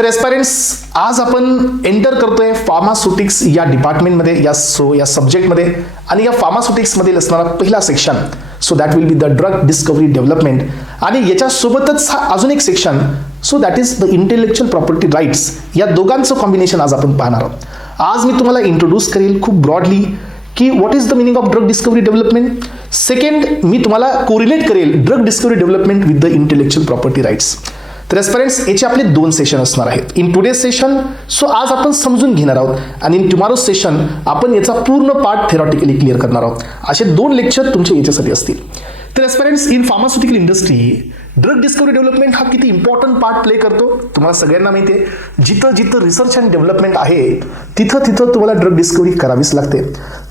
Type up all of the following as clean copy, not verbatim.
तर एस्पायरंट्स, आज आपण एंटर करतोय फार्मास्युटिक्स या डिपार्टमेंटमध्ये, या सब्जेक्टमध्ये. आणि या फार्मास्युटिक्समध्ये असणारा पहिला section, so that will be the drug discovery development. आणि याच्यासोबतच हा अजून एक section, so that is the intellectual property rights. या दोघांचं कॉम्बिनेशन आज आपण पाहणार आहोत. आज मी तुम्हाला इंट्रोड्यूस करेल खूप ब्रॉडली की what is the meaning of drug discovery development. Second, मी तुम्हाला कोरिलेट करेल drug discovery development with the intellectual property rights. तर एस्पायरंट्स, याचे आपले 2 सेशन असणार आहेत इन टुडे सेशन. सो आज आपण समजून घेणार आहोत आणि इन टुमॉरो सेशन आपण याचा पूर्ण पार्ट थेरॉटिकली क्लिअर करणार आहोत. असे 2 लेक्चर तुमचे याच्यासाठी असतील. तर aspirants, in pharmaceutical industry drug discovery development हा किती इम्पॉर्टंट पार्ट प्ले करतो तुम्हाला सगळ्यांना माहिती आहे. जिथं जिथं रिसर्च अँड डेव्हलपमेंट आहे तिथं तिथं तुम्हाला ड्रग डिस्कवरी करावीच लागते.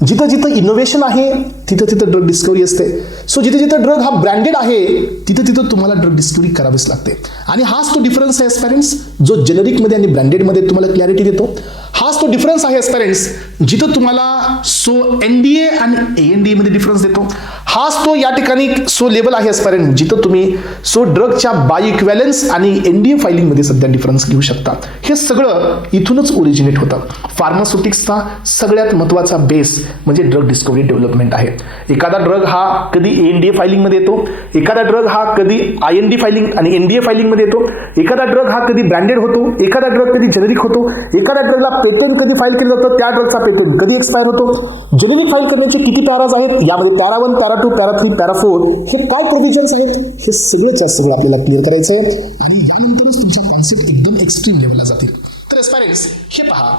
जिथं जिथं इनोव्हेशन आहे तिथं तिथं ड्रग डिस्कवरी असते. सो जिथं जिथं ड्रग हा ब्रँडेड आहे तिथं तिथं तुम्हाला ड्रग डिस्कवरी करावीच लागते. आणि हाच तो डिफरन्स आहे एस्पायरंट्स, जो जेनेरिकमध्ये आणि ब्रँडेडमध्ये तुम्हाला क्लॅरिटी देतो. हाच तो डिफरन्स आहे एस्पायरंट्स, जिथं तुम्हाला सो एनडीए आणि एएनडीए मध्ये डिफरन्स देतो. हाच तो या ठिकाणी सो लेवल आहे एस्पायरंट, जिथं तुम्ही सो ड्रगच्या बाय इक्वॅलन्स आणि एनडीए फायलिंगमध्ये सध्या डिफरन्स घेऊ शकता. हे सगळं इथूनच ओरिजिनेट होतं. फार्मास्युटिक्सचा सगळ्यात महत्त्वाचा बेस म्हणजे ड्रग डिस्कवरी डेव्हलपमेंट आहे. एखादा ड्रग हा कधी एनडीए फायलिंगमध्ये येतो, एखादा ड्रग हा कधी आयएनडी फायलिंग आणि एनडीए फायलिंगमध्ये येतो, एखादा ड्रग हा कधी ब्रँडेड होतो, एखादा ड्रग कधी जेनेरिक होतो, एखाद्या ड्रगला पेटंट कधी फाईल केलं जातं, त्या ड्रगचा पेटंट कधी एक्सपायर होतो. जेनेरिक फाईल करण्याचे किती पॅराज आहेत, यामध्ये पॅरा 1, पॅरा 2, पॅरा 3, पॅरा 4 हे काय प्रोव्हिजन्स आहेत, हे सगळंच्या सगळं आपल्याला क्लिअर करायचं आहे. आणि यानंतरच तुमच्या कॉन्सेप्ट एकदम एक्स्ट्रीम लेवलला जातील. तर एस्पायरंट्स, हे पहा,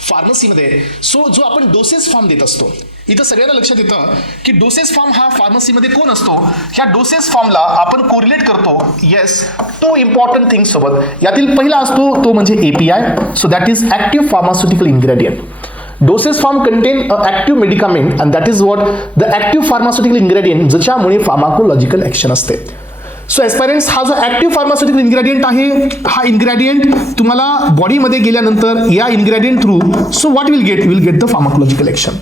फार्मसीमध्ये सो जो आपण डोसेस फॉर्म देत असतो, इथं सगळ्यांना लक्षात येतं की डोसेस फॉर्म हा फार्मसीमध्ये कोण असतो. ह्या डोसेस फॉर्मला आपण कोरिलेट करतो येस तो इम्पॉर्टंट थिंग सोबत. यातील पहिला असतो तो म्हणजे API, so that is active pharmaceutical ingredient. Dosage form contain an active medicament and that is what the active pharmaceutical ingredient ज्याच्यामुळे फार्माकोलॉजिकल ऍक्शन असते. सो एस्पायरंट्स, हा जो ऍक्टिव्ह फार्मास्युटिकल इन्ग्रेडियंट आहे, हा इन्ग्रेडियंट तुम्हाला बॉडीमध्ये गेल्यानंतर या ingredient through so what will get the pharmacological action.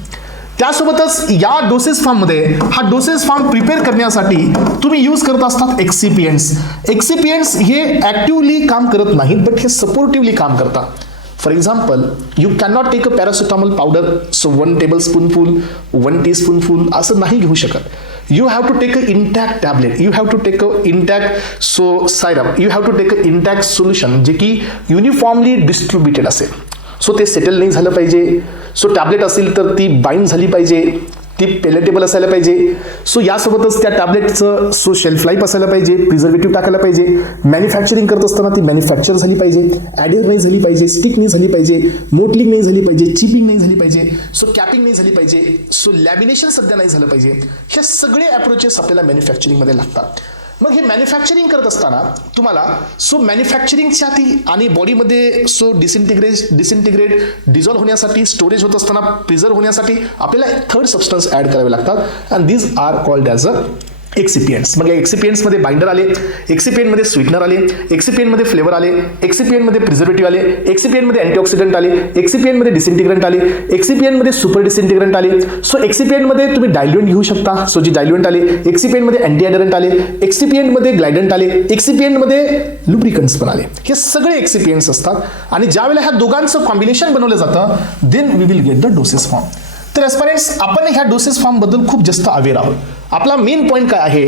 त्यासोबतच या डोसेस फॉर्ममध्ये हा डोसेस फॉर्म प्रिपेअर करण्यासाठी तुम्ही यूज करत असतात एक्सिपियंट्स. एक्सिपियंट्स हे ऍक्टिव्हली काम करत नाहीत, बट हे सपोर्टिव्हली काम करतात. For example, you cannot take a paracetamol powder, so 1 tablespoonful, 1 teaspoonful असं नाही घेऊ शकत. You have to take an intact tablet. You have to take a intact syrup. You have to take a intact solution जे की uniformly distributed असेल. So ते settle नाही झालं पाहिजे. सो टॅबलेट असेल तर ती बाइंड झाली पाहिजे, ती पेलेटेबल असायला पाहिजे. सो यासोबतच त्या टॅबलेटचं सो शेल्फ लाईफ असायला पाहिजे, प्रिझर्वेटिव्ह टाकायला पाहिजे. मॅन्युफॅक्चरिंग करत असताना ती मॅन्युफॅक्चर झाली पाहिजे, ॲडियर नाही झाली पाहिजे, स्टिक नाही झाली पाहिजे, मोटलिंग नाही झाली पाहिजे, चिपिंग नाही झाली पाहिजे, सो कॅपिंग नाही झाली पाहिजे, सो लॅमिनेशन सध्या नाही झालं पाहिजे. हे सगळे अप्रोचेस आपल्याला मॅन्युफॅक्चरिंगमध्ये लागतात. मग हे मॅन्युफॅक्चरिंग करत असताना तुम्हाला सो मॅन्युफॅक्चरिंगच्या ती आणि बॉडीमध्ये सो डिसइंटिग्रेट डिझॉल्व्ह होण्यासाठी, स्टोरेज होत असताना प्रिझर्व होण्यासाठी आपल्याला थर्ड सबस्टन्स ॲड करावे लागतात and these are called as a excipients. मग या एक्सिपियंट्समध्ये बाइंडर आले, एक्सिपियंटमध्ये स्वीटनर आले, एक्सिपियंटमध्ये फ्लेवर आले, एक्सिपियंटमध्ये प्रिझर्वेटिव्ह आले, एक्सिपियंटमध्ये अँटीऑक्सिडंट आले, एक्सिपियंटमध्ये डिसइंटिग्रंट आले, एक्सिपियंटमध्ये सुपर डिसइंटिग्रंट आले. सो एक्सिपियंटमध्ये तुम्ही डायल्युएंट घेऊ शकता, सो जी डायल्युएंट आले, एक्सिपियंटमध्ये अँटीॲडरंट आले, एक्सिपियंटमध्ये ग्लायडंट आले, एक्सिपियंटमध्ये लुब्रिकंट्स पण आले. हे सगळे एक्सिपियंट्स असतात आणि ज्यावेळेला ह्या दोघांचं कॉम्बिनेशन बनवलं जातं then we will get the doses form. तर एस्पायरंट्स, आपण ह्या डोसेस फॉर्म बद्दल खूप जास्त अवेअर आहोत. आपला मेन पॉईंट काय आहे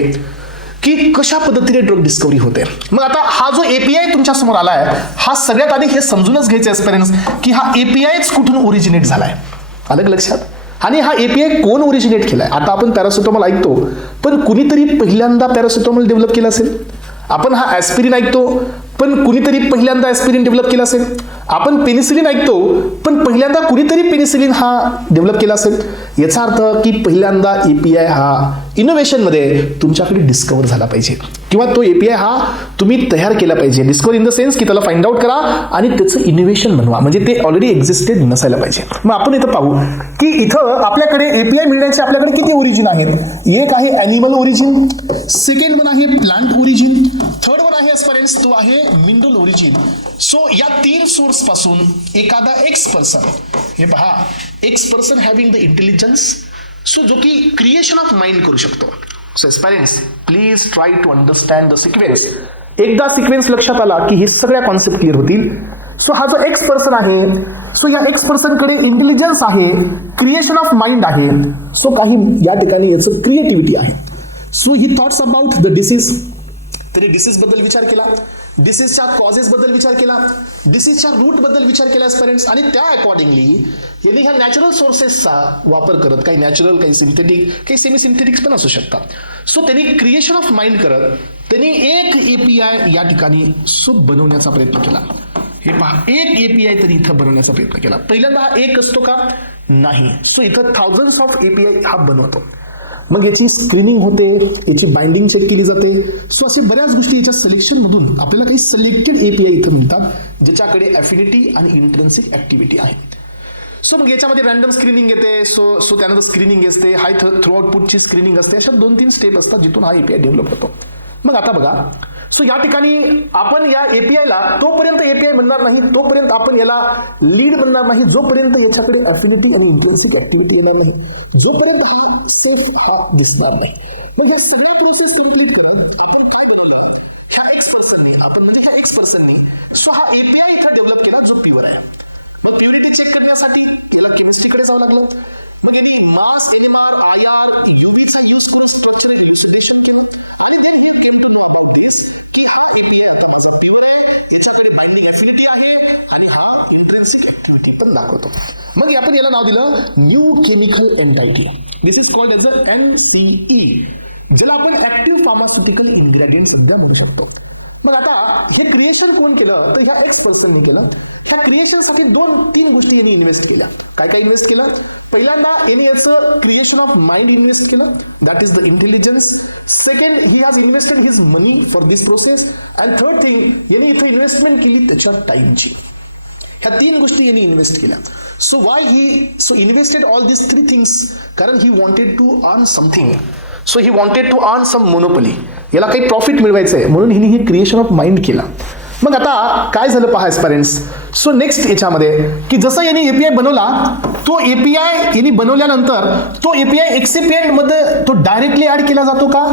की कशा पद्धतीने ड्रग डिस्कवरी होते. मग आता हा जो एपीआय तुमच्या समोर आलाय, हा सगळ्यात आधी हे समजूनच घ्यायचं एस्पायरंट्स की हा एपीआयच कुठून ओरिजिनेट झालाय. अलग लक्षात. आणि हा एपीआय कोण ओरिजिनेट केलाय. आता आपण पॅरासिटामॉल ऐकतो, पण कुणीतरी पहिल्यांदा पॅरासिटामॉल डेव्हलप केला असेल. आपण हा ॲस्पिरिन ऐकतो, पण कुणीतरी पहिल्यांदा ॲस्पिरिन डेव्हलप केला असेल. आपण पेनिसिलिन ऐकतो, पण पहिल्यांदा कुणीतरी पेनिसिलिन हा डेव्हलप केला असेल. याचा अर्थ की पहिल्यांदा एपीआय हा इनोव्हेशनमध्ये तुमच्याकडे डिस्कवर झाला पाहिजे, किंवा तो एपीआय हा तुम्ही तयार केला पाहिजे. डिस्कवर इन द सेन्स की त्याला फाइंड आउट करा आणि त्याचं इनोव्हेशन बनवा, म्हणजे ते ऑलरेडी एक्झिस्टेड नसायला पाहिजे. मग आपण इथं पाहू की इथं आपल्याकडे एपीआय मिळण्याचे आपल्याकडे किती ओरिजिन आहेत. एक आहे ॲनिमल ओरिजिन, सेकंड वन आहे प्लांट ओरिजिन, थर्ड वन आहे एस्पायरंट्स तो आहे मिनरल ओरिजिन. सो या 3 सोर्स पासून एखादा एक्स पर्सन, हे पहा, x person having the intelligence, so जो की क्रिएशन ऑफ माइंड करू शकतो. So aspirants, please try to understand the sequence. एकदा सिक्वेन्स लक्षात आला की हे सगळ्या कॉन्सेप्ट क्लिअर होतील. सो हा जो एक्स पर्सन आहे, सो या एक्स पर्सन कडे इंटेलिजन्स आहे, क्रिएशन ऑफ माइंड आहे, सो काही या ठिकाणी याचं क्रिएटिव्हिटी आहे. So he thoughts about the disease. तरी डिसीज बद्दल विचार केला, डिसीजच्या कॉजेस बद्दल विचार केला, डिसीजच्या रूट बद्दल विचार केला पेरेंट्स, आणि त्या अकॉर्डिंगली यांनी ह्या नॅचरल सोर्सेसचा वापर करत, काही नॅचरल, काही सिंथेटिक, काही सेमी सिंथेटिक्स पण असू शकतात. सो त्यांनी क्रिएशन ऑफ माइंड करत त्यांनी एक एपीआय या ठिकाणी सो बनवण्याचा प्रयत्न केला. हे पहा, एक एपीआय तरी इथं बनवण्याचा प्रयत्न केला. पहिल्यांदा हा एक असतो का? नाही. सो इथं थाउजंड्स ऑफ एपीआय हा बनवतो. मग याची स्क्रीनिंग होते, याची बाइंडिंग चेक केली जाते. सो असे बऱ्याच गोष्टी याच्या सिलेक्शन मधून आपल्याला काही सिलेक्टेड एपीआय इथं मिळतात ज्याच्याकडे अफिनिटी आणि इंट्रिन्सिक ऍक्टिव्हिटी आहे. सो मग याच्यामध्ये रॅन्डम स्क्रीनिंग येते, सो त्यानंतर स्क्रीनिंग असते, हाय थ्रू आउटपुटची स्क्रीनिंग असते. अशा 2-3 स्टेप असतात जिथून हा एपीआय डेव्हलप होतो. मग आता बघा, सो या ठिकाणी आपण या एपीआयला तोपर्यंत एपीआय म्हणणार नाही, तोपर्यंत आपण याला लीड म्हणणार नाही, जोपर्यंत याच्याकडे अफिनिटी आणि इंट्रिन्सिक ऍक्टिव्हिटी येणार नाही, जोपर्यंत हा सेफ हा दिसणार नाही. मग या सगळ्या प्रोसेस कंप्लीट करून आपण काय बदललं? ह्या एक्स पर्सनने, आपण म्हणजे ह्या एक्स पर्सनने सो हा एपीआय इथं डेव्हलप केला जो प्युअर आहे. मग प्युरिटी चेक करण्यासाठी याला केमिस्ट्रीकडे जावं लागलं. मग यांनी मास, एनएमआर, आयआर, यूव्हीचा यूज करून स्ट्रक्चरल इल्युसिडेशन केलं. Then he came to know about this की हा एपीआय प्युअर आहे, याच्याकडे बाइंडिंग अफिनिटी आहे आणि हा इंट्रिन्सिक ऍक्टिव्हिटी पण दाखवतो. मग आपण याला नाव दिलं new chemical entity. This is called as a NCE, ज्याला आपण ऍक्टिव्ह फार्मास्युटिकल इन्ग्रेडियंट सध्या म्हणू शकतो. मग आता हे क्रिएशन कोण केलं? तर ह्या एक्स पर्सनने केलं. ह्या क्रिएशनसाठी 2-3 गोष्टी यांनी इन्व्हेस्ट केल्या. काय काय इन्व्हेस्ट केलं? पहिल्यांदा यांनी याचं क्रिएशन ऑफ माइंड इन्व्हेस्ट केलं, that is the intelligence. Second, he has invested his money for this process. And third thing, यांनी इथं इन्व्हेस्टमेंट केली त्याच्या टाइमची. ह्या 3 गोष्टी यांनी इन्व्हेस्ट केल्या. So why he invested all this 3 things? कारण he wanted to earn something. So he wanted to earn some monopoly. याला काही प्रॉफिट मिळवायचं आहे म्हणून हिने ही क्रिएशन ऑफ माइंड केला. मग आता काय झालं पहा एस्पायरंट्स. सो नेक्स्ट याच्यामध्ये की जसं यांनी एपीआय बनवला, तो एपीआय यांनी बनवल्यानंतर तो एपीआय एक्सिपिएंट मध्ये तो डायरेक्टली ऍड केला जातो का?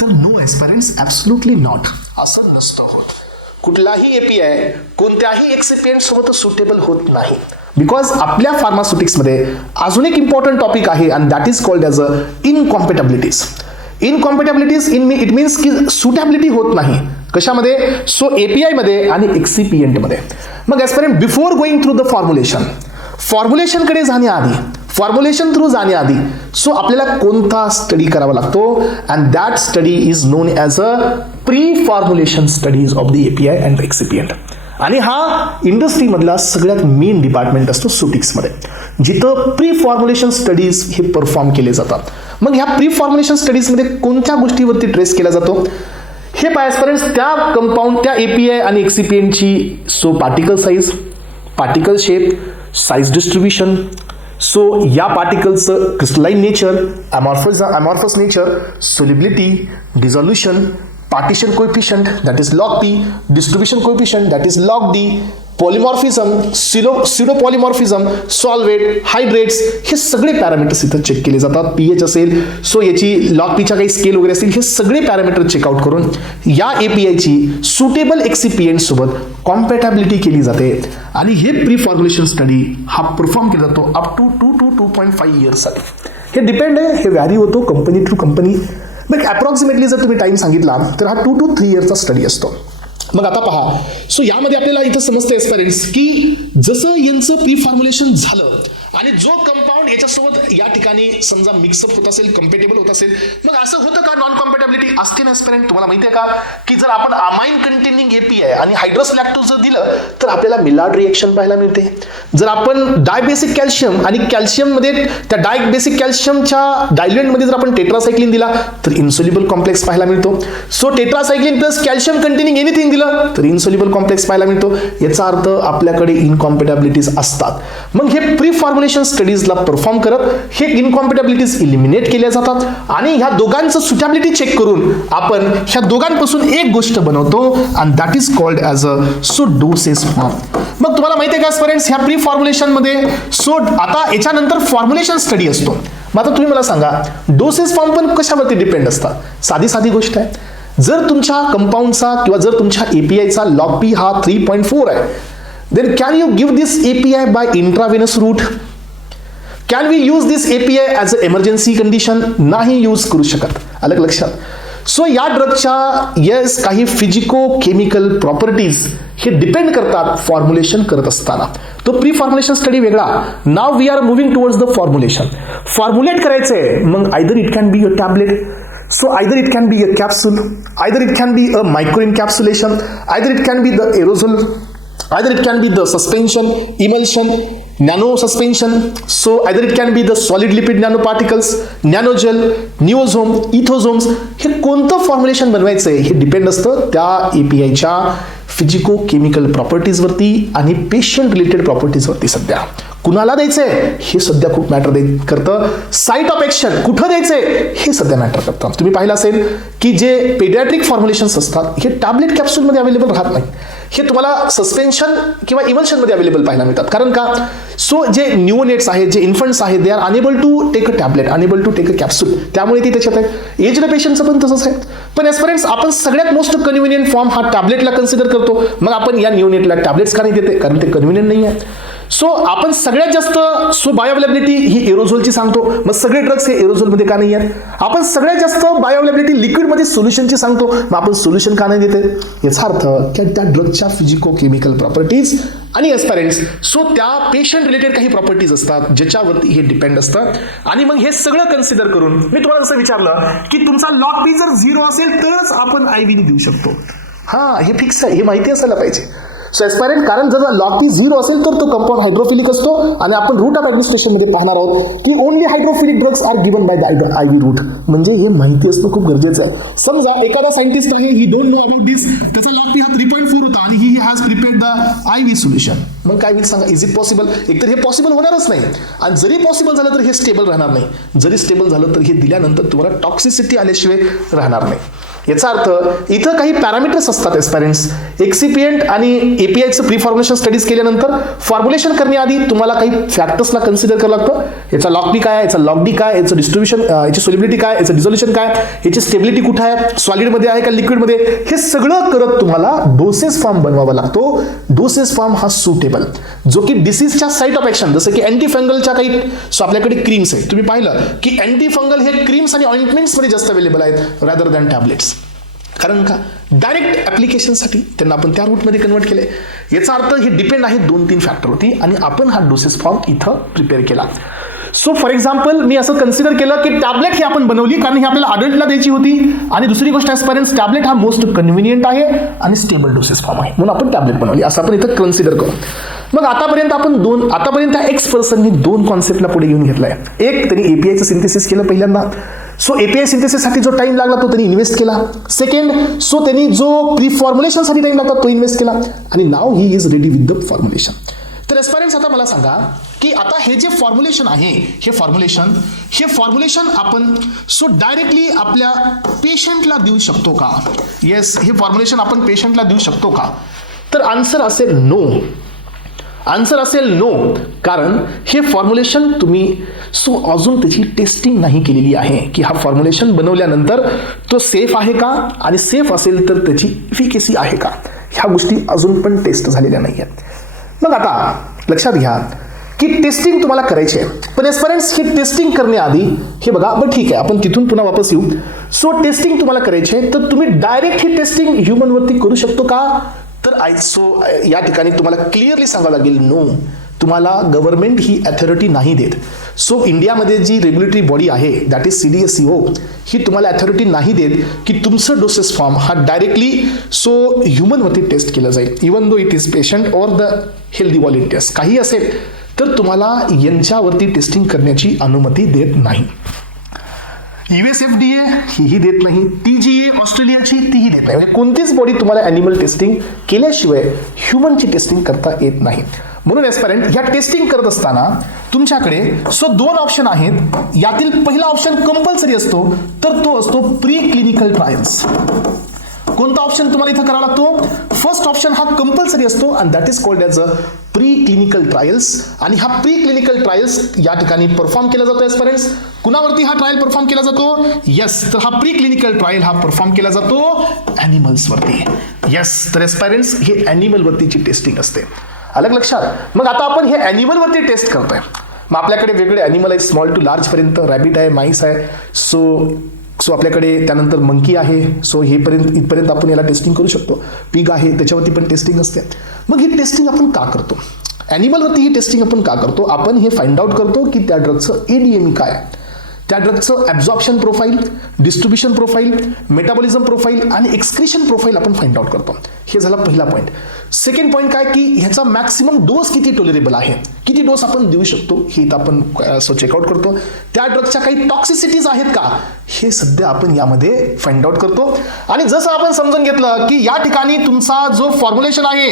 तर नो एस्पायरंट्स, ऍब्सोल्युटली नॉट. असं नसतं होत. कुठलाही एपीआय कोणत्याही एक्सिपिएंट सोबत सुटेबल होत नाही. बिकॉज आपल्या फार्मास्युटिक्समध्ये अजून एक इम्पॉर्टंट टॉपिक आहे and that is called as a incompatibilities. Incompatibilities it means की सुटेबिलिटी होत नाही. कशामध्ये? सो एपीआय मध्ये आणि एक्सिपिएंट मध्ये. मग aspirant before going through the formulation कडे जाण्याआधी, फॉर्म्युलेशन थ्रू जाण्याआधी सो आपल्याला कोणता स्टडी करावा लागतो? And that study is known as a pre formulation studies of the API and excipient. आणि हा इंडस्ट्रीमधला सगळ्यात मेन डिपार्टमेंट असतो सुटिक्समध्ये, जिथं प्री फॉर्म्युलेशन स्टडीज हे परफॉर्म केले जातात. मग ह्या प्री फॉर्म्युलेशन स्टडीजमध्ये कोणत्या गोष्टीवरती ट्रेस केला जातो? हे पायस्पर्यंत त्या कंपाऊंड, त्या एपीआय आणि एक्सिपिएंटची so particle size, particle shape, size distribution, so या पार्टिकलचं crystalline nature, amorphous nature, solubility, dissolution, partition coefficient that is log P, distribution coefficient that is log D, polymorphism, pseudopolymorphism, solvate, hydrates, हे सगळे parameters इथं check केले जातात. PH असेल, so याची log पीच्या काही स्केल वगैरे असतील, हे सगळे पॅरामीटर चेकआउट करून या एपीआयची सुटेबल एक्सिपिएंट सोबत कॉम्पॅटॅबिलिटी केली जाते. आणि हे प्री फॉर्म्युलेशन स्टडी हा परफॉर्म केला जातो अप टू 2 to 2.5 इयर्ससाठी. हे डिपेंड आहे, हे व्हॅरी होतो कंपनी टू कंपनी. मग अप्रॉक्सिमेटली जर तुम्ही टाइम सांगितला तर हा 2 to 3 इयर्सचा स्टडी असतो. मग आता पहा, सो यामध्ये आपल्याला इथं समजतं एस्पायरंट्स की जसं यांचं प्री फॉर्म्युलेशन झालं आणि जो कंपाऊंड याच्यासोबत या ठिकाणी समजा मिक्सअप होत असेल, कम्पॅटेबल होत असेल, मग असं होतं का नॉन कम्पॅटेबिलिटी असते ना एस्पायरंट? तुम्हाला माहिती आहे का की जर आपण अमाइन कंटेनिंग एपीआय आणि हायड्रस लॅक्टोज जर दिलं तर आपल्याला मिलार्ड रिएक्शन पाहायला मिळते. जर आपण डायबेसिक कॅल्शियम आणि कॅल्शियम मध्ये त्या डायबेसिक कॅल्शियमच्या डायल्युएंटमध्ये जर आपण टेट्रासायक्लिन दिला तर इन्सोल्युबल कॉम्प्लेक्स पाहायला मिळतो. So tetracycline plus calcium containing anything दिलं तर इन्सोल्युबल कॉम्प्लेक्स पाहायला मिळतो. याचा अर्थ आपल्याकडे इनकॉम्पॅटेबिलिटीज असतात. मग हे प्री फॉर्म्युलेशन स्टडीजला परफॉर्म करत हे इनकॉम्पॅटेबिलिटीज इलिमिनेट केल्या जातात आणि ह्या दोघांचं सुटेबिलिटी चेक करून आपण ह्या दोघांपासून एक गोष्ट बनवतो and that is called as a so doses form. मग तुम्हाला माहिती आहे का स्टुडंट्स, ह्या प्री फॉर्म्युलेशन मध्ये सो आता याच्यानंतर फॉर्म्युलेशन स्टडी असतो. मग आता तुम्ही मला सांगा डोसेस फॉर्म पण कशावरती डिपेंड असतात? साधी गोष्ट आहे. जर तुमच्या कंपाऊंडचा किंवा जर तुमच्या एपीआयचा लॉग पी हा 3.4 आहे, then can you give this API by intravenous route? Can we use this API as a emergency condition? नाही यूज करू शकत. अलग लक्षात. सो या ड्रगच्या येस काही फिजिको केमिकल प्रॉपर्टीज हे डिपेंड करतात फॉर्म्युलेशन करत असताना. तो प्री फॉर्म्युलेशन स्टडी वेगळा. Now we are moving towards the formulation. Formulate करायचंय, मग either it can be a tablet, so either it can be a capsule, either it can be a microencapsulation, either it can be the aerosol, either it can be the suspension, emulsion, nano suspension, so either it can be the solid lipid nanoparticles, nanogel, neosome, ethosomes. हे कोणतं formulation बनवायचं आहे हे depend असतं त्या एपीआयच्या physico chemical प्रॉपर्टीजवरती आणि patient related प्रॉपर्टीजवरती. सध्या कुणाला द्यायचंय हे सध्या खूप मॅटर करतं. साईट ऑफ एक्शन कुठं द्यायचंय हे सध्या मॅटर करतं. तुम्ही पाहिलं असेल की जे पेडियाट्रिक फॉर्म्युलेशन्स असतात हे टॅबलेट कॅप्सूलमध्ये अवेलेबल राहत नाही. हे तुम्हाला सस्पेन्शन किंवा इमल्शनमध्ये अवेलेबल पाहायला मिळतात. कारण का? सो जे न्यूनेट्स आहेत, जे इन्फंट्स आहेत, they are unable to take a tablet, unable to take a capsule. त्यामुळे ते त्याच्यात आहे. एजड पेशंटचं पण तसंच आहे. पण एस्परंट्स आपण सगळ्यात मोस्ट कन्व्हिनियंट फॉर्म हा टॅबलेटला कन्सिडर करतो. मग आपण या न्यूनेटला टॅबलेट्स का नाही देते? कारण ते कन्व्हिनियंट नाही आहे. सो आपण सगळ्यात जास्त बायोअवेलेबिलिटी ही एरोझोलची सांगतो. मग सगळे ड्रग्स हे एरोझोलमध्ये का नाही आहेत? आपण सगळ्यात जास्त बायोअवेलेबिलिटी लिक्विडमध्ये सोल्युशनची सांगतो. मग आपण सोल्युशन का नाही देते? याचा अर्थ की त्या ड्रगच्या फिजिको केमिकल प्रॉपर्टीज आणि एस्पॅरेंट्स, सो त्या पेशंट रिलेटेड काही प्रॉपर्टीज असतात ज्याच्यावरती हे डिपेंड असतं. आणि मग हे सगळं कन्सिडर करून मी तुम्हाला जसं विचारलं की तुमचा लॉग पी जर 0 असेल तरच आपण आयव्ही देऊ शकतो. हे फिक्स आहे, हे माहिती असायला पाहिजे. सो एस्पॅरेंट, कारण जर लॉग पी 0 असेल तर तो कंपाऊंड हायड्रोफिलिक असतो. आणि आपण रूट ऑफ ऍडमिनिस्ट्रेशन मध्ये पाहणार आहोत की only hydrophilic drugs are given by the IV route. म्हणजे हे माहिती असणं खूप गरजेचं आहे. समजा एखादा सायंटिस्ट आहे, ही डोंट नो अबाउट दिस, त्याचा लॉग पी हा 3.4 होता आणि he has prepared the ivy solution. मग काय होईल सांगा? Is it possible? एकतर हे पॉसिबल होणारच नाही. आणि जरी पॉसिबल झालं तर हे स्टेबल राहणार नाही. जरी स्टेबल झालं तर हे दिल्यानंतर तुम्हाला टॉक्सिसिटी आल्याशिवाय राहणार नाही. याचा अर्थ इथं काही पॅरामीटर्स असतात एस्पॅरेंट्स. एक्सिपियंट आणि एपीआयचं प्री फॉर्म्युलेशन स्टडीज केल्यानंतर फॉर्म्युलेशन करण्याआधी तुम्हाला काही फॅक्टर्सला कन्सिडर करावं लागतं. याचा लॉग पी काय आहे, याचा लॉग डी काय, याचं डिस्ट्रीब्युशन, याची सोलिबिलिटी काय, याचं डिझोल्युशन काय, याची स्टेबिलिटी कुठं आहे, सॉलिडमध्ये आहे का लिक्विडमध्ये, हे सगळं करत तुम्हाला डोसेस फॉर्म बनवावा लागतो. डोसेस फॉर्म हा सुटेबल, जो की डिसीजच्या साईट ऑफ एक्शन, जसं की अँटी फंगलच्या काही आपल्याकडे क्रीम्स आहे. तुम्ही पाहिलं की अँटी फंगल हे क्रीम्स आणि ऑइंटमेंट्समध्ये जास्त अवेलेबल आहेत रॅदर दॅन टॅबलेट्स. कारण का? डायरेक्ट ऍप्लिकेशनसाठी त्यांना आपण त्या रूटमध्ये कन्वर्ट केले. याचा अर्थ हे डिपेंड आहे 2-3 फॅक्टरवरती आणि आपण हा डोसेस फॉर्म इथं प्रिपेअर केला. सो फॉर एक्झाम्पल मी असं कन्सिडर केलं की टॅबलेट ही आपण बनवली कारण ही आपल्याला अडल्टला द्यायची होती. आणि दुसरी गोष्ट एस्पॅरेंट्स, टॅबलेट हा मोस्ट कन्व्हिनियंट आहे आणि स्टेबल डोसेस फॉर्म आहे म्हणून आपण टॅबलेट बनवली असं आपण इथं कन्सिडर करू. मग आतापर्यंत एक्स पर्सननी 2 कॉन्सेप्टला पुढे घेऊन घेतलाय. एक, त्यांनी एपीआयचं सिंथेसिस केलं पहिल्यांदा. सो एपीआय सिंथेसिससाठी जो टाइम लागला तो त्यांनी इन्व्हेस्ट केला. सेकंड, सो त्यांनी जो प्री फॉर्म्युलेशनसाठी टाइम लागला तो इन्व्हेस्ट केला. आणि now he is ready with the formulation. तर एस्पॅरेंट्स, आता मला सांगा की आता हे जे फॉर्म्युलेशन आहे हे फॉर्म्युलेशन आपण सो डायरेक्टली आपल्या पेशंटला देऊ शकतो का? येस, हे फॉर्म्युलेशन आपण पेशंटला देऊ शकतो का? तर आन्सर असेल नो. कारण हे फॉर्म्युलेशन तुम्ही अजून त्याची टेस्टिंग नाही केलेली आहे की हा फॉर्म्युलेशन बनवल्यानंतर तो सेफ आहे का, आणि सेफ असेल तर त्याची इफिकेसी आहे का, ह्या गोष्टी अजून पण टेस्ट झालेल्या नाही आहेत. मग आता लक्षात घ्या की टेस्टिंग तुम्हाला करायची आहे. पण एस्पॅरेंट्स, ही टेस्टिंग करण्याआधी हे बघा, बरं ठीक आहे आपण तिथून पुन्हा वापस येऊ. सो टेस्टिंग तुम्हाला करायची आहे तर तुम्ही डायरेक्ट ही टेस्टिंग ह्युमनवरती करू शकतो का? तर या ठिकाणी तुम्हाला क्लिअरली सांगावं लागेल नो. तुम्हाला गव्हर्नमेंट ही अथॉरिटी नाही देत. सो इंडियामध्ये जी रेग्युलेटरी बॉडी आहे दॅट इज CDSCO, ही तुम्हाला अथॉरिटी नाही देत की तुमचं डोसेस फॉर्म हा डायरेक्टली ह्युमनवरती टेस्ट केलं जाईल. Even though it is patient or the healthy volunteers काही असेल तर तुम्हाला यांच्यावरती टेस्टिंग करण्याची अनुमती देत नाही. USFDA ही देत नाही. TGA ऑस्ट्रेलियाची तीही देत नाही. म्हणजे कोणतीच बॉडी तुम्हाला ॲनिमल टेस्टिंग केल्याशिवाय ह्युमनची टेस्टिंग करता येत नाही. म्हणून एस्पॅरेंट, ह्या टेस्टिंग करत असताना तुमच्याकडे 2 ऑप्शन आहेत. यातील पहिला ऑप्शन कंपल्सरी असतो तर तो असतो प्री क्लिनिकल ट्रायल्स. कोणता ऑप्शन तुम्हाला इथं करावा लागतो? फर्स्ट ऑप्शन हा कंपल्सरी असतो आणि that is called as a pre clinical trials. आणि हा प्री क्लिनिकल ट्रायल्स या ठिकाणी परफॉर्म केला जातो एस्पिरंट्स. कुणावरती हा ट्रायल परफॉर्म केला जातो? यस, तर हा प्री क्लिनिकल ट्रायल हा परफॉर्म केला जातो ॲनिमल्सवरती. यस, तर एस्पिरंट्स हे ॲनिमलवरतीची टेस्टिंग असते. अलग लक्षात. मग आता आपण हे ॲनिमलवरती टेस्ट करतोय. मग आपल्याकडे वेगवेगळे ॲनिमल आहे, स्मॉल टू लार्ज पर्यंत. रॅबिट आहे, माईस आहे, सो आपल्याकडे त्यानंतर मंकी आहे. सो हे इथपर्यंत आपण याला टेस्टिंग करू शकतो. पिग आहे, त्याच्यावरती पण टेस्टिंग असते. मग ही टेस्टिंग आपण का करतो? ॲनिमलवरती ही टेस्टिंग आपण का करतो? आपण हे फाइंड आउट करतो की त्या ड्रगचं ADME काय, त्या ड्रगचं absorption profile, distribution profile, metabolism profile आणि एक्सक्रिशन प्रोफाईल आपण फाइंड आउट करतो. हे झाला पहिला पॉईंट. सेकंड पॉईंट काय की ह्याचा मॅक्सिमम डोस किती टॉलरेबल आहे, किती डोस आपण देऊ शकतो हे इथं आपण चेकआउट करतो. त्या ड्रगच्या काही टॉक्सिसिटीज आहेत का हे सध्या आपण यामध्ये फाइंड आउट करतो. आणि जसं आपण समजून घेतलं की या ठिकाणी तुमचा जो फॉर्म्युलेशन आहे,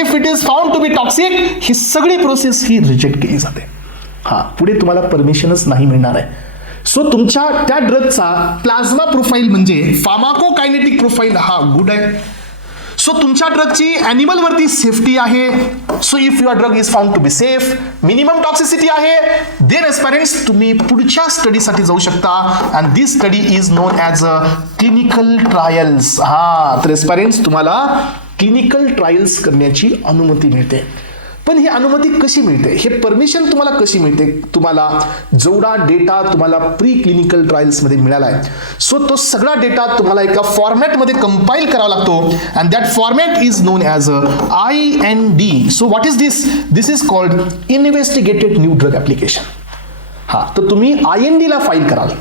if it is found to be toxic, ही सगळी प्रोसेस ही रिजेक्ट केली जाते. पुढे तुम्हाला परमिशनच नाही मिळणार आहे. सो तुमच्या त्या ड्रगचा प्लाझ्मा प्रोफाईल म्हणजे फार्माकोकायनेटिक प्रोफाईल हा गुड आहे. सो तुमच्या ड्रगची ॲनिमलवरती सेफ्टी आहे. So if your drug is found to be safe, minimum toxicity आहे, देन एस्पिरंट्स तुम्ही पुढच्या स्टडीसाठी जाऊ शकता. And this study is known as a clinical trials. तर एस्पिरंट्स तुम्हाला क्लिनिकल ट्रायल्स करण्याची अनुमती मिळते. पण ही अनुमती कशी मिळते, हे परमिशन तुम्हाला कशी मिळते? तुम्हाला जेवढा डेटा तुम्हाला प्री क्लिनिकल ट्रायल्समध्ये मिळाला आहे, सो तो सगळा डेटा तुम्हाला एका फॉर्मॅटमध्ये कंपाईल करावा लागतो. And that format is known as a IND. So what is this? This is called investigated new drug application. तर तुम्ही IND ला फाईल कराल.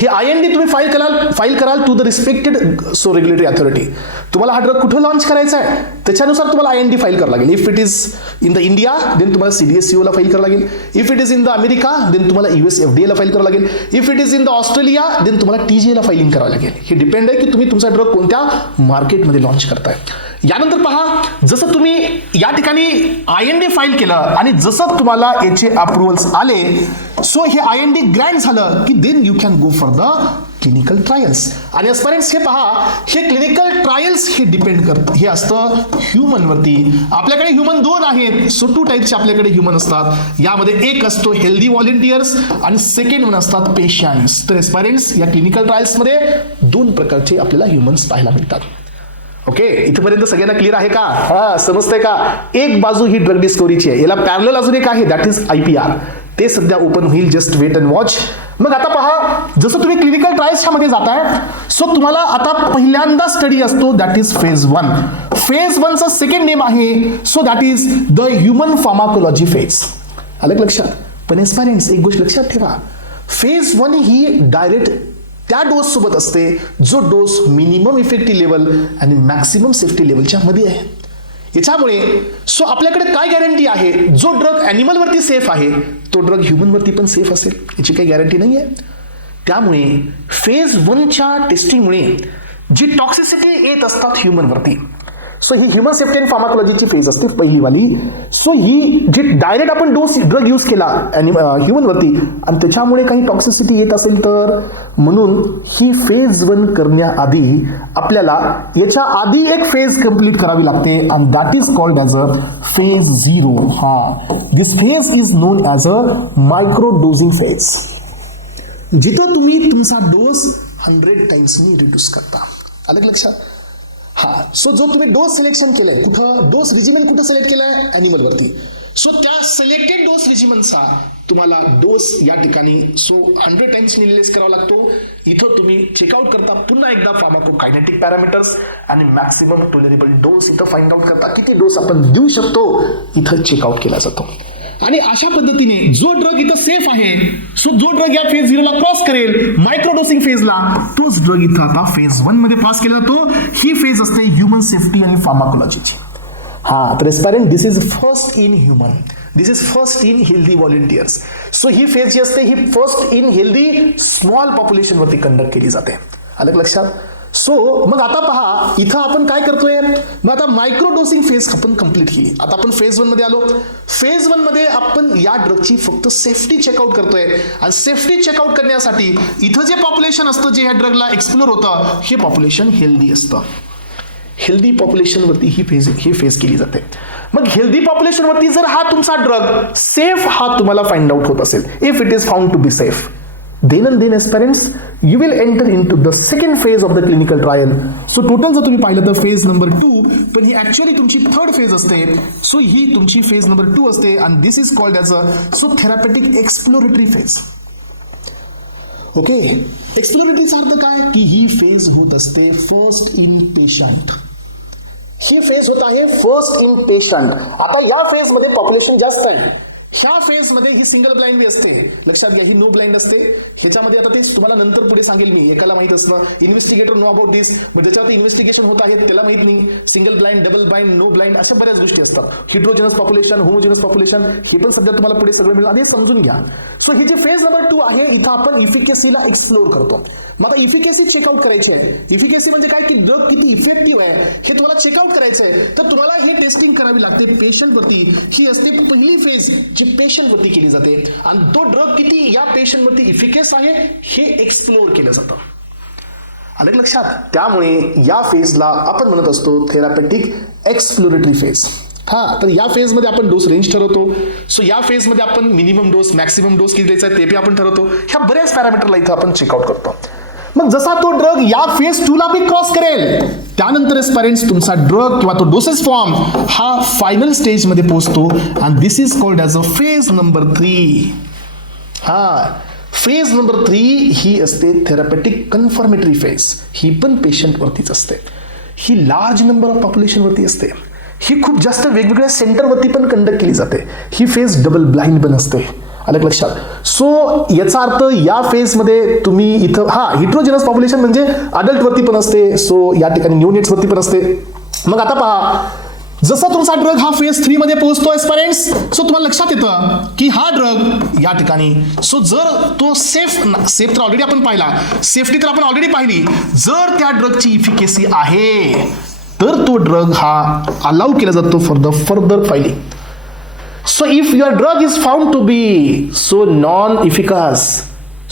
हे IND तुम्ही फाईल कराल to the respected regulatory authority. तुम्हाला हा ड्रग कुठं लॉन्च करायचा आहे त्याच्यानुसार तुम्हाला IND फाईल करावं लागेल. If it is in the India then तुम्हाला CDSCO ला फाईल करावं लागेल. If it is in the America then तुम्हाला US FDA ला फाईल करावं लागेल. If it is in the Australia then तुम्हाला TGA ला फाईलिंग करावं लागेल. हे डिपेंड आहे की तुम्ही तुमचा ड्रग कोणत्या मार्केटमध्ये लॉन्च करताय. यानंतर पहा, जसं तुम्ही या ठिकाणी IND फाईल केलं आणि जसं तुम्हाला याचे अप्रुव्हल्स आले, सो हे IND ग्रँट झालं की then you can go for the clinical trials. आणि एस्पिरंट्स हे पहा, हे क्लिनिकल ट्रायल्स हे डिपेंड करतं, हे असतं ह्युमनवरती. आपल्याकडे ह्युमन 2 आहेत. सो 2 टाईपचे आपल्याकडे ह्युमन असतात. यामध्ये एक असतो हेल्दी व्हॉलेंटियर्स आणि सेकंड वन असतात पेशंट्स. तर एस्पिरंट्स या क्लिनिकल ट्रायल्समध्ये 2 प्रकारचे आपल्याला ह्युमन्स पाहायला मिळतात. ओके, इथपर्यंत सगळ्यांना क्लिअर आहे का? समजतंय का? एक बाजू ही ड्रग डिस्कव्हरीची आहे, याला पॅरलल अजून एक आहे, दॅट इज IPR. ते सध्या ओपन होईल, जस्ट वेट अँड वॉच. मग आता पहा, जसं तुम्ही क्लिनिकल ट्रायल्सच्या मध्ये जाताय, सो तुम्हाला आता पहिल्यांदा स्टडी असतो दॅट इज फेज 1. फेज 1चा सेकंड नेम आहे, so that is the human pharmacology phase. अलग लक्षात. पण एस्पिरंट्स एक गोष्ट लक्षात ठेवा, फेज 1 ही डायरेक्ट त्या डोस सोबत असते जो डोस मिनिमम इफेक्टिव्ह लेवल आणि मॅक्सिमम सेफ्टी लेवलच्या मध्ये आहे. याच्यामुळे सो आपल्याकडे काय गॅरंटी आहे? जो ड्रग ॲनिमलवरती सेफ आहे तो ड्रग ह्युमनवरती पण सेफ असेल याची काही गॅरंटी नाही आहे. त्यामुळे फेज 1च्या टेस्टिंगमुळे जी टॉक्सिसिटी येत असतात ह्युमनवरती, सो ही ह्युमन सेफ्टी अँड फार्माकोलॉजीची फेज असते पहिलीवाली. सो ही जी डायरेक्ट आपण ड्रग यूज केला ह्युमनवरती आणि त्याच्यामुळे काही टॉक्सिसिटी येत असेल तर, म्हणून ही फेज 1 करण्याआधी आपल्याला याच्या आधी एक फेज कंप्लीट करावी लागते आणि that is called as a phase 0. This phase is known as a micro dosing phase, जिथं तुम्ही तुमचा डोस 100 टाइम्सनी रिड्यूस करता. अलग लक्षात. सो जो तुम्ही डोस सिलेक्शन केलंय, कुठं डोस रिजिमेंट कुठं सिलेक्ट केलाय? ॲनिमलवरती. सो त्या सिलेक्टेड डोस रिजिमेंटचा तुम्हाला डोस या ठिकाणी 100 टाइम्स रिलीज करावा लागतो. इथं तुम्ही चेकआउट करता पुन्हा एकदा फार्माकोकायनेटिक पॅरामीटर्स आणि मॅक्सिमम टॉलरेबल डोस इथं फाइंड आउट करता. किती डोस आपण देऊ शकतो इथं चेकआउट केला जातो. आणि अशा पद्धतीने जो ड्रग इथं सेफ आहे, सो जो ड्रग या फेज 0 ला क्रॉस करेल मायक्रोडोसिंग फेजला, तोच ड्रग इथं आता फेज 1 मध्ये पास केला जातो. ही फेज असते ह्युमन सेफ्टी आणि फार्माकोलॉजीची. तर aspirant, this is first in human, this is first in healthy volunteers. So ही फेज जी असते ही first in healthy small population वरती कंडक्ट केली जाते. अलग लक्षात. सो मग आता पहा इथं आपण काय करतोय, मग आता मायक्रो डोसिंग फेज आपण कंप्लीट केली. आता आपण फेज 1 मध्ये आलो. फेज 1 मध्ये आपण या ड्रगची फक्त सेफ्टी चेकआउट करतोय आणि सेफ्टी चेकआउट करण्यासाठी इथं जे पॉप्युलेशन असतं जे या ड्रगला एक्सप्लोर होतं हे पॉप्युलेशन हेल्दी असतं. हेल्दी पॉप्युलेशन वरती ही फेज केली जाते. मग हेल्दी पॉप्युलेशन वरती जर हा तुमचा ड्रग सेफ हा तुम्हाला फाइंड आउट होत असेल, if it is found to be safe, then and then aspirants you will enter into the second phase of the clinical trial. So total जर तुम्ही पाहिलं तर फेज नंबर 2, पण ही ऍक्च्युअली तुमची थर्ड फेज असते. सो ही तुमची फेज नंबर 2 असते आणि this is called as a therapeutic exploratory phase. Okay, एक्सप्लोरेटरीचा अर्थ काय की ही फेज होत असते फर्स्ट इन पेशंट. ही फेज होत आहे फर्स्ट इन पेशंट. आता या फेज मध्ये पॉप्युलेशन जास्त आहे. ह्या फेज मध्ये ही सिंगल ब्लाइंड वे असते, लक्षात घ्या, ही नो ब्लाइंड असते. ह्याच्यामध्ये आता तेच तुम्हाला नंतर पुढे सांगेल मी, एकाला माहित असणं, investigator no about this, but ज्याच्यावरती इन्व्हेस्टिगेशन होत आहे त्याला माहित नाही. Single blind, double blind, no blind अशा बऱ्याच गोष्टी असतात. हिट्रोजेनस पॉप्युलेशन, होमोजेनस पॉप्युलेशन, हे पण सध्या तुम्हाला पुढे सगळं मिळेल, आधी समजून घ्या. सो ही जी फेज नंबर 2 आहे इथं आपण इफिकेसीला एक्सप्लोर करतो. मग आता इफिकेसी चेकआउट करायची आहे. इफिकेसी म्हणजे काय की ड्रग किती इफेक्टिव्ह आहे हे तुम्हाला चेकआउट करायचं आहे. तर तुम्हाला हे टेस्टिंग करावी लागते पेशंट वरती. ही असते पहिली फेज जी पेशंट वरती केली जाते आणि तो ड्रग किती या पेशंट वरती इफिकेस आहे हे एक्सप्लोर केलं जातं. आलं लक्षात? त्यामुळे या फेजला आपण म्हणत असतो थेरापेटिक एक्सप्लोरेटरी फेज. हा, तर या फेज मध्ये आपण डोस रेंज ठरवतो. सो या फेज मध्ये आपण मिनिमम डोस, मॅक्सिमम डोस किती द्यायचा ते बी आपण ठरवतो. ह्या बऱ्याच पॅरामीटरला इथं आपण चेकआउट करतो. मग जसा तो ड्रग या फेज 2 ला बी क्रॉस करेल त्यानंतर एस्पायरेंट्स तुमचा ड्रग किंवा तो डोसेस फॉर्म हा फायनल स्टेज मध्ये पोहोचतो आणि this is called as a phase number 3. हा, फेज नंबर 3 ही असते थेरापेटिक कन्फर्मेटरी फेज. ही पण पेशंट वरतीच असते. ही लार्ज नंबर ऑफ पॉप्युलेशन वरती असते. ही खूप जास्त वेगवेगळ्या सेंटरवरती पण कंडक्ट केली जाते. ही फेज डबल ब्लाइंड पण असते. आलं लक्षात? सो याचा अर्थ या फेज मध्ये तुम्ही इथं हिट्रोजेनस पॉप्युलेशन म्हणजे अडल्ट वरती पण असते. सो या ठिकाणी न्यूनेट्स वरती पण असते. मग आता पहा, जसा तुमचा ड्रग हा फेज 3 मध्ये पोहोचतोय पेरेंट्स, सो तुम्हाला लक्षात येतं की हा ड्रग या ठिकाणी, सो जर तो सेफ तर ऑलरेडी आपण पाहिला, सेफ्टी तर आपण ऑलरेडी पाहिली. जर त्या ड्रगची इफिकेसी आहे तर तो ड्रग हा अलाउ केला जातो for the further filing. So if your drug is found to be so non-efficacious,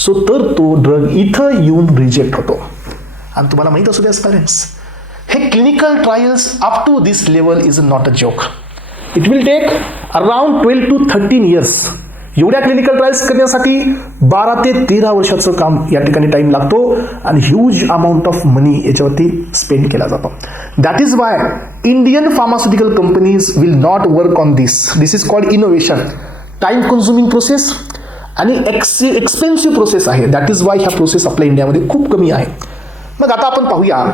so तर तो ड्रग इथं येऊन रिजेक्ट होतो. आणि तुम्हाला माहित असू द्या पेरेंट्स, हे clinical trials up to this level is not a joke. It will take around 12 to 13 years. एवढ्या क्लिनिकल ट्रायल्स करण्यासाठी 12 ते 13 वर्षाचं काम या ठिकाणी टाइम लागतो आणि ह्यूज अमाऊंट ऑफ मनी याच्यावरती स्पेंड केला जातो. That is Y Indian pharmaceutical companies will not work on this. This is called innovation. Time consuming process आणि एक्सपेन्सिव्ह प्रोसेस आहे. दॅट इज वाय ह्या प्रोसेस आपल्या इंडियामध्ये खूप कमी आहे. मग आता आपण पाहूया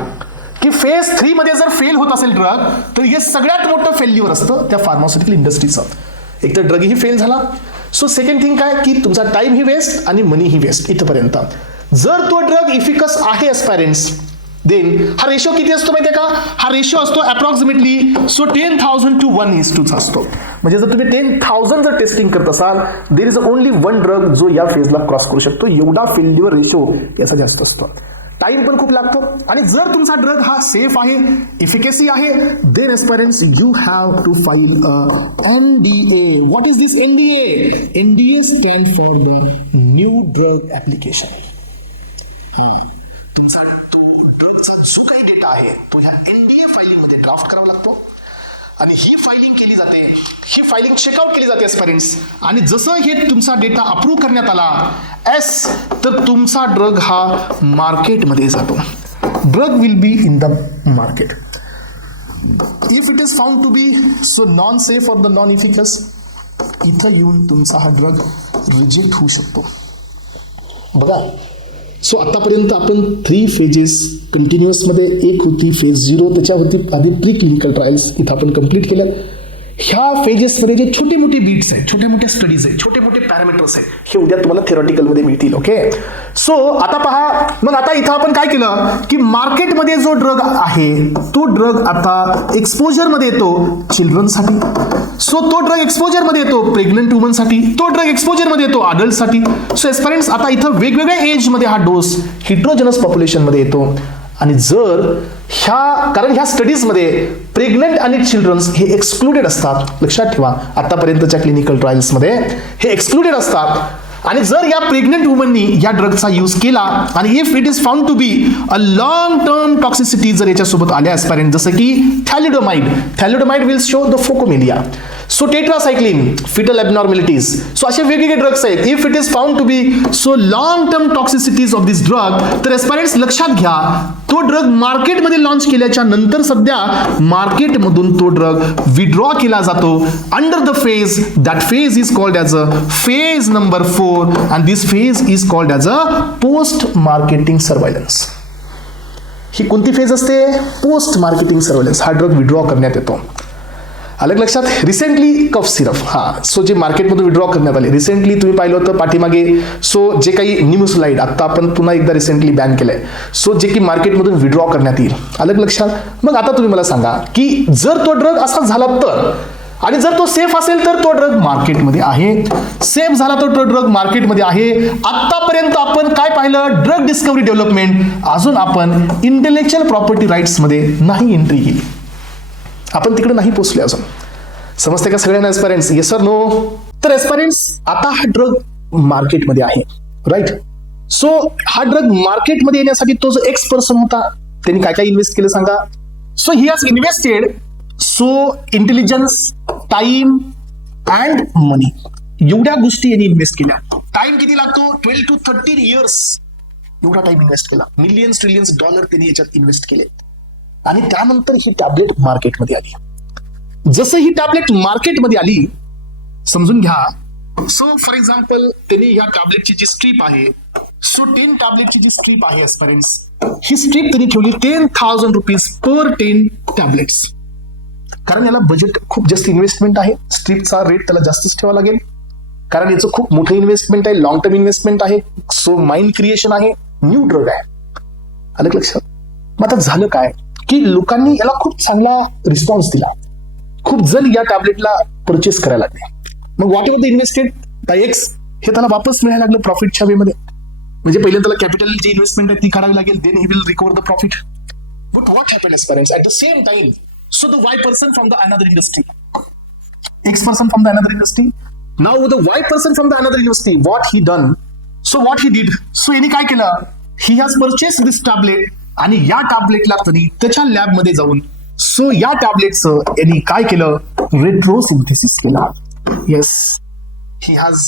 की फेज 3 मध्ये जर फेल होत असेल ड्रग तर हे सगळ्यात मोठं फेल्युअर असतं त्या फार्मास्युटिकल इंडस्ट्रीचं. एक तर ड्रगही फेल झाला. सो सेकंड थिंग काय की तुमचा टाइम ही वेस्ट आणि मनी ही वेस्ट इथपर्यंत. जर तो ड्रग इफिकस आहे पेरेंट्स, देन हा रेशो किती असतो माहिती आहे का? हा रेशो असतो अप्रॉक्सिमेटली 10,000 to 1:2 असतो. म्हणजे जर तुम्ही 10,000 जर टेस्टिंग करत असाल, there is only one drug जो या फेजला क्रॉस करू शकतो. एवढा फेल्युअर रेशो याचा जास्त असतो. टाइम पण खूप लागतो. आणि जर तुमचा ड्रग हा सेफ आहे, इफिकेसी आहे, then aspirants you have to file NDA. What is this NDA? NDA stand for the new drug application. तुमचा तो ड्रगचा जो काही डेटा आहे तो ह्या NDA फायलिंग मध्ये ड्राफ्ट करावा लागतो आणि ही फायलिंग केली जाते, ही फायलिंग चेकआउट केली जाते एस्पायरेंट्स. आणि जसं हे तुमचा डेटा अप्रूव्ह करण्यात आला तर तुमचा ड्रग हा मार्केटमध्ये जातो. Drug will be in the market. If it is found to be so non safe or the non efficacious, इथं येऊन तुमचा हा ड्रग रिजेक्ट होऊ शकतो. बघा, सो आतापर्यंत आपण 3 फेजेस कंटिन्युअसमध्ये, एक होती फेज 0, त्याच्यावरती आधी प्री क्लिनिकल ट्रायल्स इथं आपण कंप्लीट केल्या. ह्या फेजेसमध्ये जे छोटे मोठे बीट्स आहेत, छोटे मोठे स्टडीज आहेत, छोटे मोठे पॅरामीटर्स आहेत, हे उद्या तुम्हाला थेरॉटिकलमध्ये मिळतील. ओके, सो आता पहा, मग आता इथं आपण काय केलं की मार्केटमध्ये जो ड्रग आहे तो ड्रग आता एक्सपोजरमध्ये येतो चिल्ड्रनसाठी. सो तो ड्रग एक्सपोजरमध्ये येतो प्रेग्नंट वुमनसाठी, तो ड्रग एक्सपोजरमध्ये येतो अडल्टसाठी. सो एस्पायरेंट्स आता इथं वेगवेगळ्या एजमध्ये हा डोस हिट्रोजनस पॉप्युलेशनमध्ये येतो आणि जर कारण ह्या स्टडीजमध्ये प्रेग्नंट आणि चिल्ड्रन्स हे एक्सक्लुडेड असतात, लक्षात ठेवा, आतापर्यंतच्या क्लिनिकल ट्रायल्समध्ये हे एक्सक्लुडेड असतात. आणि जर या प्रेग्नंट वुमननी या ड्रगचा यूज केला आणि if it is found to be a long term toxicity जर याच्यासोबत आल्या ॲस्पायरेंट, जसं की thalidomide will show the phocomelia, so tetracycline, fetal abnormalities, so असे वेगवेगळे ड्रग्स आहेत. If it is found to be so long term toxicities of this drug, तर aspirants लक्षात घ्या, तो ड्रग मार्केटमध्ये लॉन्च केल्याच्या नंतर सध्या मार्केटमधून तो ड्रग विड्रॉ केला जातो under the phase, that phase is called as a phase number 4 and this phase is called as a post marketing surveillance. ही कोणती फेज असते? Post marketing surveillance. हा ड्रग विड्रॉ करण्यात येतो. अलग लक्षात. रिसेंटली कफ सिरप, सो जे मार्केटमधून withdraw करण्यात आले, रिसेंटली तुम्ही पाहिलं होतं पाठीमागे, सो जे काही निम्युसलाइड आता आपण पुन्हा एकदा रिसेंटली बॅन केलंय, सो जे की मार्केटमधून विड्रॉ करण्यात येईल. अलग लक्षात. मग आता तुम्ही मला सांगा की जर तो ड्रग असा झाला तर, आणि जर तो सेफ असेल तर तो ड्रग मार्केटमध्ये आहे, सेफ झाला तर तो ड्रग मार्केटमध्ये आहे. आतापर्यंत आपण काय पाहिलं? Drug discovery development. अजून आपण इंटेलेक्च्युअल प्रॉपर्टी राईट्स मध्ये नाही एंट्री केली, आपण तिकडे नाही पोहोचले अजून. समजते का सगळ्यांना ॲस्पायरंट्स? Yes or no? तर ॲस्पायरंट्स, आता हा ड्रग मार्केटमध्ये आहे, राईट? सो हा ड्रग मार्केटमध्ये येण्यासाठी तो जो एक्स पर्सन होता त्यांनी काय काय इन्व्हेस्ट केलं सांगा? So he has invested intelligence, time and money, एवढ्या गोष्टी यांनी इन्व्हेस्ट केल्या. टाइम किती लागतो? 12 to 13 इयर्स एवढा टाइम इन्व्हेस्ट केला. मिलियन्स ट्रिलियन्स डॉलर त्यांनी याच्यात इन्व्हेस्ट केले. आणि त्यानंतर ही टॅबलेट मार्केटमध्ये आली. जसं ही टॅबलेट मार्केटमध्ये आली, समजून घ्या, सो फॉर एक्झाम्पल त्यांनी या टॅबलेटची जी स्ट्रीप आहे, सो 10 टॅबलेटची जी स्ट्रीप आहे ॲस्पायरंट्स, ही स्ट्रीप त्यांनी ठेवली 10,000 रुपीज पर 10 टॅबलेट्स. कारण याला बजेट खूप जास्त इन्व्हेस्टमेंट आहे, स्ट्रीपचा रेट त्याला जास्तच ठेवा लागेल, कारण याचं खूप मोठं इन्व्हेस्टमेंट आहे, लॉंग टर्म इन्व्हेस्टमेंट आहे, सो माइंड क्रिएशन आहे, न्यू ड्रग आहे. अलग लक्षात. मग आता झालं काय की लोकांनी याला खूप चांगला रिस्पॉन्स दिला, खूप जण या टॅबलेटला परचेस करायला लागले. मग whatever the invested by X, हे त्याला वापस मिळायला लागलं प्रॉफिटच्या वेमध्ये. म्हणजे पहिले त्याला कॅपिटल जी इन्व्हेस्टमेंट आहे ती काढावी लागेल, then he will recover the profit. But what happen aspirants at the same time, so the Y person from the another industry, X person from the another industry, now the Y person from the another industry, what he done, so what he did, so यांनी काय केलं? He has purchased this tablet, आणि या टॅबलेटला त्यांनी त्याच्या lab मध्ये जाऊन, so या टॅबलेटचं यांनी काय केलं? रेट्रोसिंथेसिस केला. Yes, he has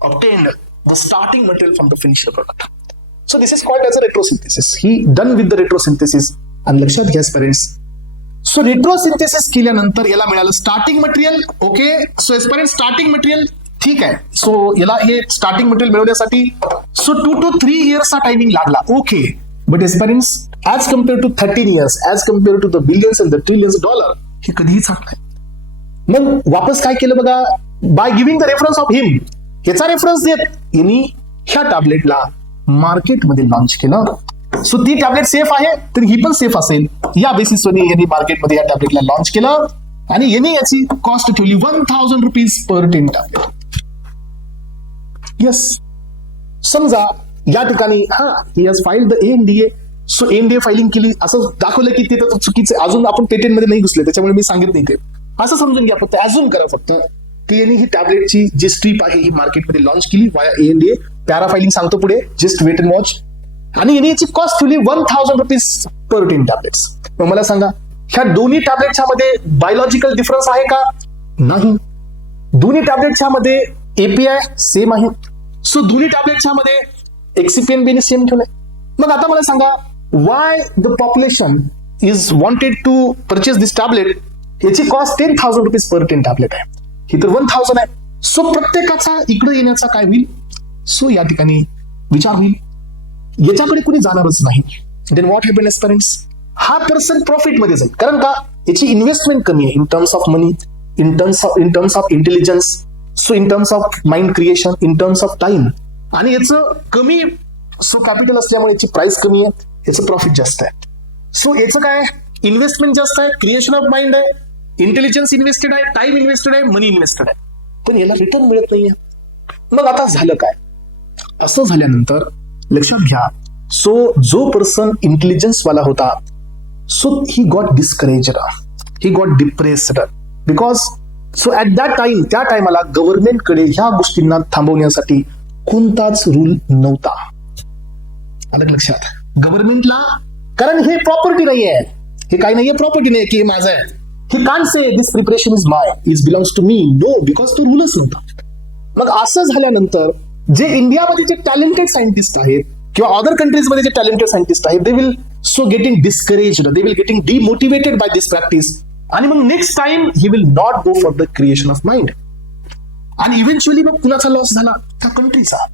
obtained the starting material from the finished product, so this is called as a retrosynthesis. He done with the retrosynthesis. आणि लक्षात घ्या पेरेंट्स, सो रेट्रोसिंथेसिस केल्यानंतर याला मिळालं starting material. Okay, so aspirant starting material ठीक आहे, so याला हे स्टार्टिंग मटेरियल मिळवण्यासाठी सो 2 to 3 इयर्सचा टायमिंग लागला. Okay, but aspirants as compare to 13 इयर्स, as compare to the billions and the trillions dollar, हे कधीही चांगलं आहे. मग वापस काय केलं बघा? By giving the reference of him, याचा रेफरन्स देत यांनी ह्या टॅबलेटला मार्केटमध्ये लॉन्च केलं. सो ती टॅबलेट सेफ आहे तर ही पण सेफ असेल, या बेसिसवर यांनी मार्केटमध्ये या टॅबलेटला लॉन्च केलं. आणि यांनी याची कॉस्ट ठेवली 1,000 रुपीज पर 10 टॅबलेट. येस, समजा या ठिकाणी he has filed the ANDA, so ANDA filing केली, असं दाखवलं की ते तर चुकीचं, अजून आपण पेटेंटमध्ये नाही घुसले त्याच्यामुळे मी सांगित नाही ते, असं समजून घ्या. फक्त अजून करा फक्त की यांनी ही टॅबलेटची जी स्ट्रीप आहे ही मार्केटमध्ये लॉन्च केली वाया ANDA. पॅरा फायलिंग सांगतो पुढे, जस्ट वेट अँड वॉच. आणि यांनी याची कॉस्ट ठेवली 1,000 रुपीज पर 10 टॅबलेट्स. मग मला सांगा, ह्या दोन्ही टॅबलेटच्या मध्ये बायोलॉजिकल डिफरन्स आहे का? नाही. दोन्ही टॅबलेटच्या मध्ये API सेम आहे, सो दोन्ही टॅबलेटच्या मध्ये एक्सिपियन बेनी सेम ठेवलंय. मग आता मला सांगा, why the population is wanted to purchase this tablet? याची कॉस्ट 10,000 रुपीज पर 10 टॅबलेट आहे, ही तर 1,000 आहे. सो प्रत्येकाचा इकडे येण्याचा काय होईल? सो या ठिकाणी विचार होईल, याच्याकडे कुणी जाणारच नाही. Then what happen aspirants? हा पर्सन प्रॉफिट मध्ये जाईल, कारण का? याची इन्व्हेस्टमेंट कमी आहे in terms of money, in terms of intelligence, so in terms of mind creation, in terms of time. आणि याचं कमी सो कॅपिटल असल्यामुळे याची प्राइस कमी आहे, याचं प्रॉफिट जास्त आहे. सो याचं काय? इन्व्हेस्टमेंट जास्त आहे, क्रिएशन ऑफ माइंड आहे, इंटेलिजन्स इन्व्हेस्टेड आहे, टाइम इन्व्हेस्टेड आहे, मनी इन्व्हेस्टेड आहे, पण याला रिटर्न मिळत नाहीये. मग आता झालं काय? असं झाल्यानंतर लक्षात घ्या, सो जो पर्सन इंटेलिजन्स वाला होता, so he got discouraged, he got depressed, because so at that time, त्या टाइमाला गव्हर्नमेंटकडे ह्या गोष्टींना थांबवण्यासाठी कोणताच रूल नव्हता. अलग लक्षात, गव्हर्नमेंटला, कारण हे प्रॉपर्टी नाहीये, हे काही नाहीये, प्रॉपर्टी नाही की हे माझं आहे, हे can't say this preparation is my, is belongs to me, no, because तो रूलच नव्हता. मग असं झाल्यानंतर जे इंडियामध्ये जे टॅलेंटेड सायंटिस्ट आहेत किंवा अदर कंट्रीज मध्ये जे टॅलेंटेड सायंटिस्ट आहेत, they will so getting discouraged, they will getting demotivated by this practice, आणि मग next time he will not go for the creation of mind. आणि इव्हेंच्युअली मग कुणाचा लॉस झाला? त्या कंट्रीचा.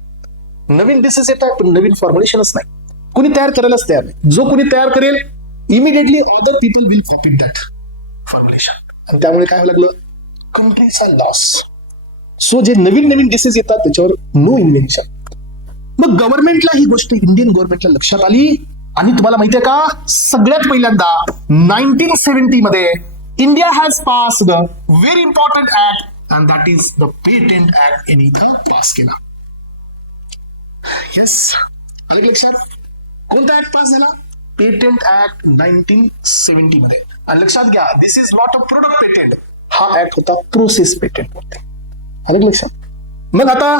नवीन डिसीज येतात पण नवीन फॉर्म्युलेशनच नाही, कुणी तयार करायलाच तयार नाही. जो कुणी तयार करेल immediately other people will copy that formulation, आणि त्यामुळे काय लागलं? कंट्रीचा लॉस. सो जे नवीन नवीन डिसीज येतात त्याच्यावर नो इन्व्हेन्शन. मग गव्हर्नमेंटला ही गोष्ट, इंडियन गव्हर्नमेंटला लक्षात आली, आणि तुम्हाला माहितीये का, सगळ्यात पहिल्यांदा 1970 मध्ये India has passed the very important act, and that is the patent act. यांनी इथं पास केला. येस, आलं लक्षात? कोणता ऍक्ट पास झाला? पेटंट ऍक्ट 1970 मध्ये. आणि लक्षात घ्या, this is not a product patent, हा ऍक्ट होता प्रोसेस पेटंट मध्ये. आलं लक्षात? मग आता